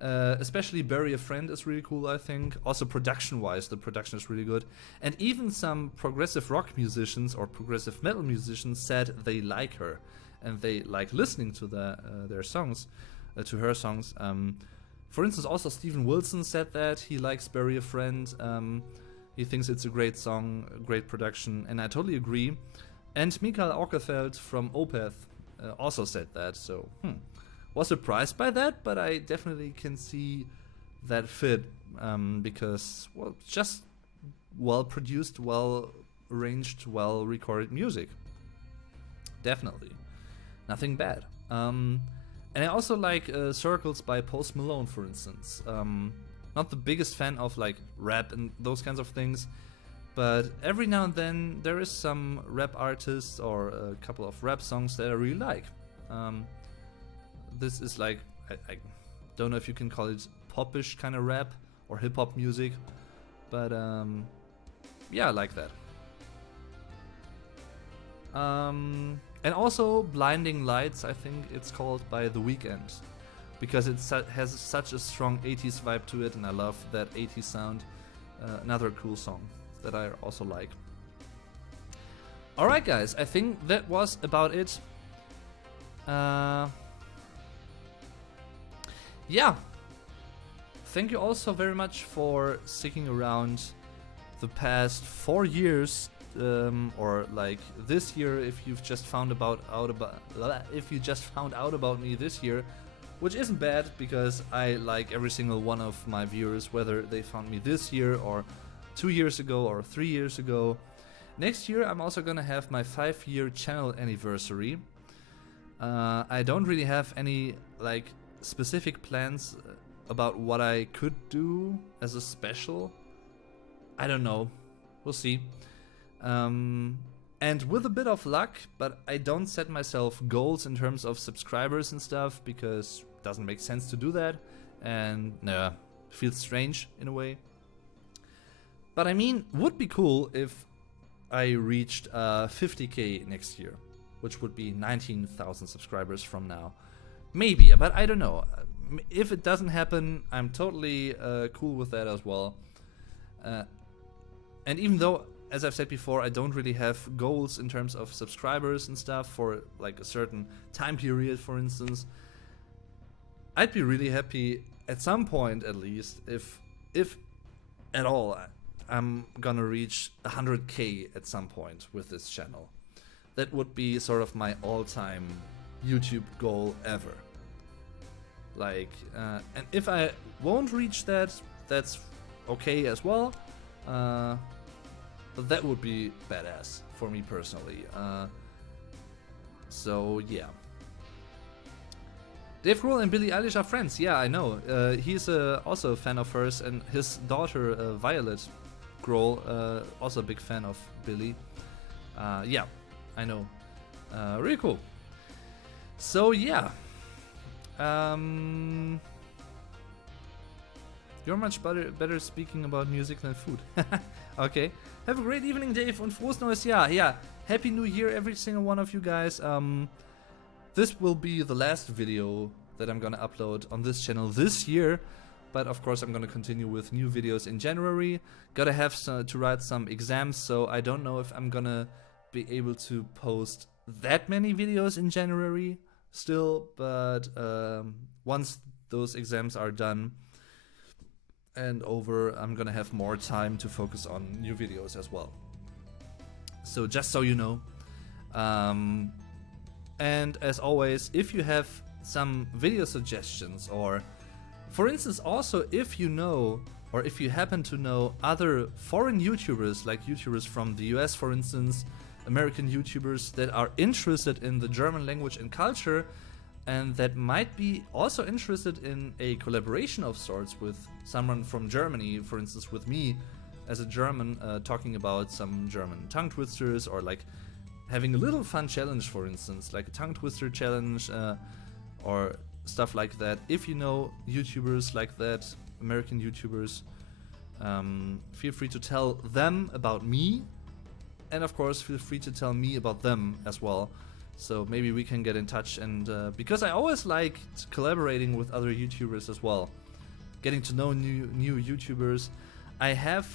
Especially Bury a Friend is really cool, I think. Also production-wise, the production is really good. And even some progressive rock musicians or progressive metal musicians said they like her. And they like listening to their songs, to her songs. For instance, also Steven Wilson said that he likes Bury a Friend. He thinks it's a great song, a great production, and I totally agree. And Mikael Åkerfeldt from Opeth also said that, so was surprised by that, but I definitely can see that fit, because, well, just well produced, well arranged, well recorded music. Definitely. Nothing bad. And I also like Circles by Post Malone, for instance. Not the biggest fan of like rap and those kinds of things, but every now and then there is some rap artists or a couple of rap songs that I really like. This is like, I don't know if you can call it popish kind of rap or hip-hop music, but yeah, I like that. And also Blinding Lights, I think it's called, by The Weeknd, because it has such a strong 80s vibe to it, and I love that 80s sound. Another cool song that I also like. Alright guys, I think that was about it. Yeah. Thank you also very much for sticking around the past 4 years, or like this year if you've just found out about me this year, which isn't bad because I like every single one of my viewers, whether they found me this year or 2 years ago or 3 years ago. Next year I'm also gonna have my 5-year channel anniversary. I don't really have any like specific plans about what I could do as a special. I don't know, we'll see. And with a bit of luck, but I don't set myself goals in terms of subscribers and stuff, because it doesn't make sense to do that, and feels strange in a way. But I mean, would be cool if I reached 50k next year, which would be 19,000 subscribers from now. Maybe, but I don't know. If it doesn't happen, I'm totally cool with that as well. And even though, as I've said before, I don't really have goals in terms of subscribers and stuff for like a certain time period, for instance, I'd be really happy at some point, at least, if at all, I'm gonna reach 100k at some point with this channel. That would be sort of my all-time YouTube goal ever. Like, and if I won't reach that, that's okay as well. But that would be badass for me personally. So yeah. Dave Grohl and Billie Eilish are friends. Yeah, I know. He's also a fan of hers, and his daughter Violet Grohl, also a big fan of Billie. Yeah, I know. Really cool. So yeah. You're much better speaking about music than food. Okay. Have a great evening, Dave, und frohes neues Jahr. Yeah. Happy New Year, every single one of you guys. This will be the last video that I'm gonna upload on this channel this year. But of course, I'm gonna continue with new videos in January. Gotta have to write some exams, so I don't know if I'm gonna be able to post that many videos in January still. But once those exams are done and over, I'm gonna have more time to focus on new videos as well. So just so you know. And as always, if you have some video suggestions, or for instance also if you know, or if you happen to know other foreign YouTubers, like YouTubers from the US for instance, American YouTubers that are interested in the German language and culture, and that might be also interested in a collaboration of sorts with someone from Germany, for instance with me as a German, talking about some German tongue twisters, or like having a little fun challenge, for instance, like a tongue twister challenge, or stuff like that. If you know YouTubers like that, American YouTubers, feel free to tell them about me, and of course feel free to tell me about them as well. So maybe we can get in touch, and because I always liked collaborating with other YouTubers as well, getting to know new YouTubers. I have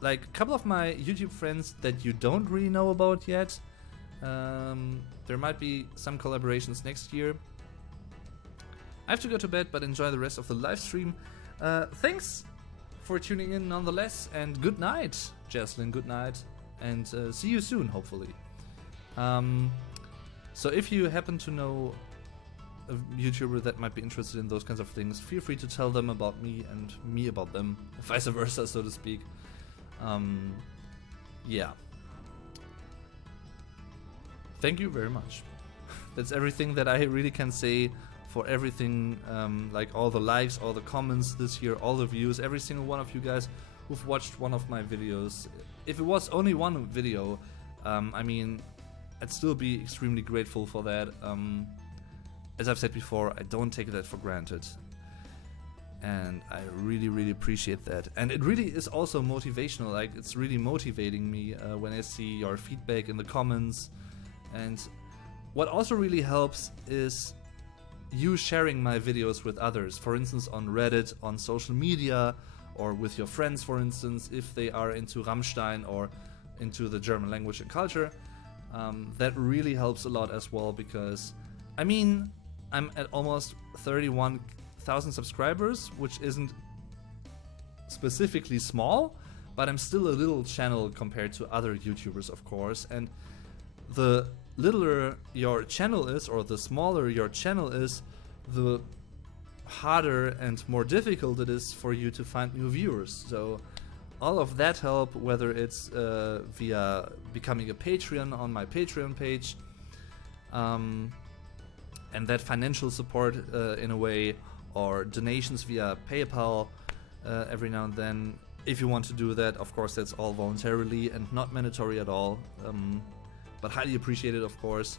like a couple of my YouTube friends that you don't really know about yet. There might be some collaborations next year. I have to go to bed, but enjoy the rest of the live stream. Thanks for tuning in nonetheless, and good night, Jaslyn, good night, and see you soon, hopefully. So if you happen to know a YouTuber that might be interested in those kinds of things, feel free to tell them about me and me about them, vice versa, so to speak. Yeah. Thank you very much. That's everything that I really can say for everything, like all the likes, all the comments this year, all the views, every single one of you guys who've watched one of my videos. If it was only one video, I mean, I'd still be extremely grateful for that. As I've said before, I don't take that for granted. And I really, really appreciate that. And it really is also motivational. Like, it's really motivating me when I see your feedback in the comments, And what also really helps is you sharing my videos with others, for instance on Reddit, on social media, or with your friends, for instance, if they are into Rammstein or into the German language and culture. That really helps a lot as well, because I mean, I'm at almost 31,000 subscribers, which isn't specifically small, but I'm still a little channel compared to other YouTubers, of course. And the littler your channel is, or the smaller your channel is, the harder and more difficult it is for you to find new viewers. So all of that help, whether it's via becoming a Patreon on my Patreon page, and that financial support in a way, or donations via PayPal every now and then. If you want to do that, of course, that's all voluntarily and not mandatory at all, but highly appreciated, of course.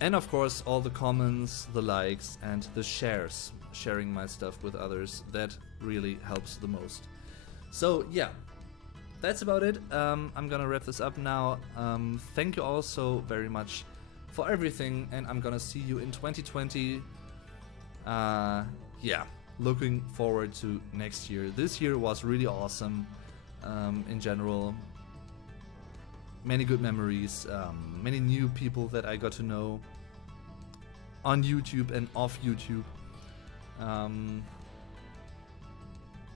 And of course, all the comments, the likes, and the shares, sharing my stuff with others, that really helps the most. So yeah, that's about it. I'm gonna wrap this up now. Thank you all so very much for everything, and I'm gonna see you in 2020. Yeah, looking forward to next year. This year was really awesome in general. Many good memories, many new people that I got to know on YouTube and off YouTube. And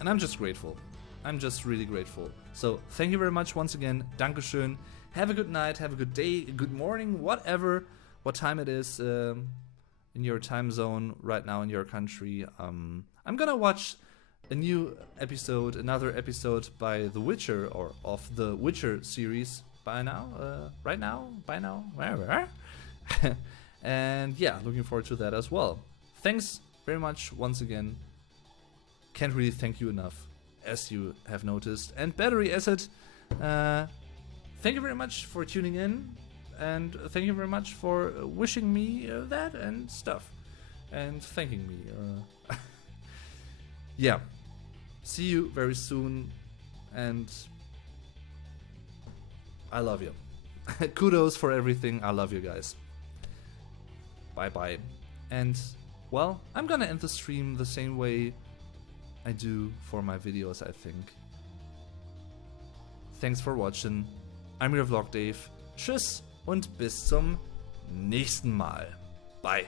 I'm just grateful. I'm just really grateful. So thank you very much once again. Dankeschön. Have a good night, have a good day, good morning, whatever, what time it is in your time zone right now in your country. I'm gonna watch a new episode, another episode by The Witcher, or of the Witcher series by now, right now, by now, wherever. And yeah, looking forward to that as well. Thanks very much once again. Can't really thank you enough, as you have noticed. And Battery Acid, thank you very much for tuning in, and thank you very much for wishing me that and stuff, and thanking me. Yeah, see you very soon, and I love you. Kudos for everything. I love you guys. Bye bye. And well, I'm gonna end the stream the same way I do for my videos, I think. Thanks for watching. I'm your Vlog Dave. Tschüss und bis zum nächsten Mal. Bye.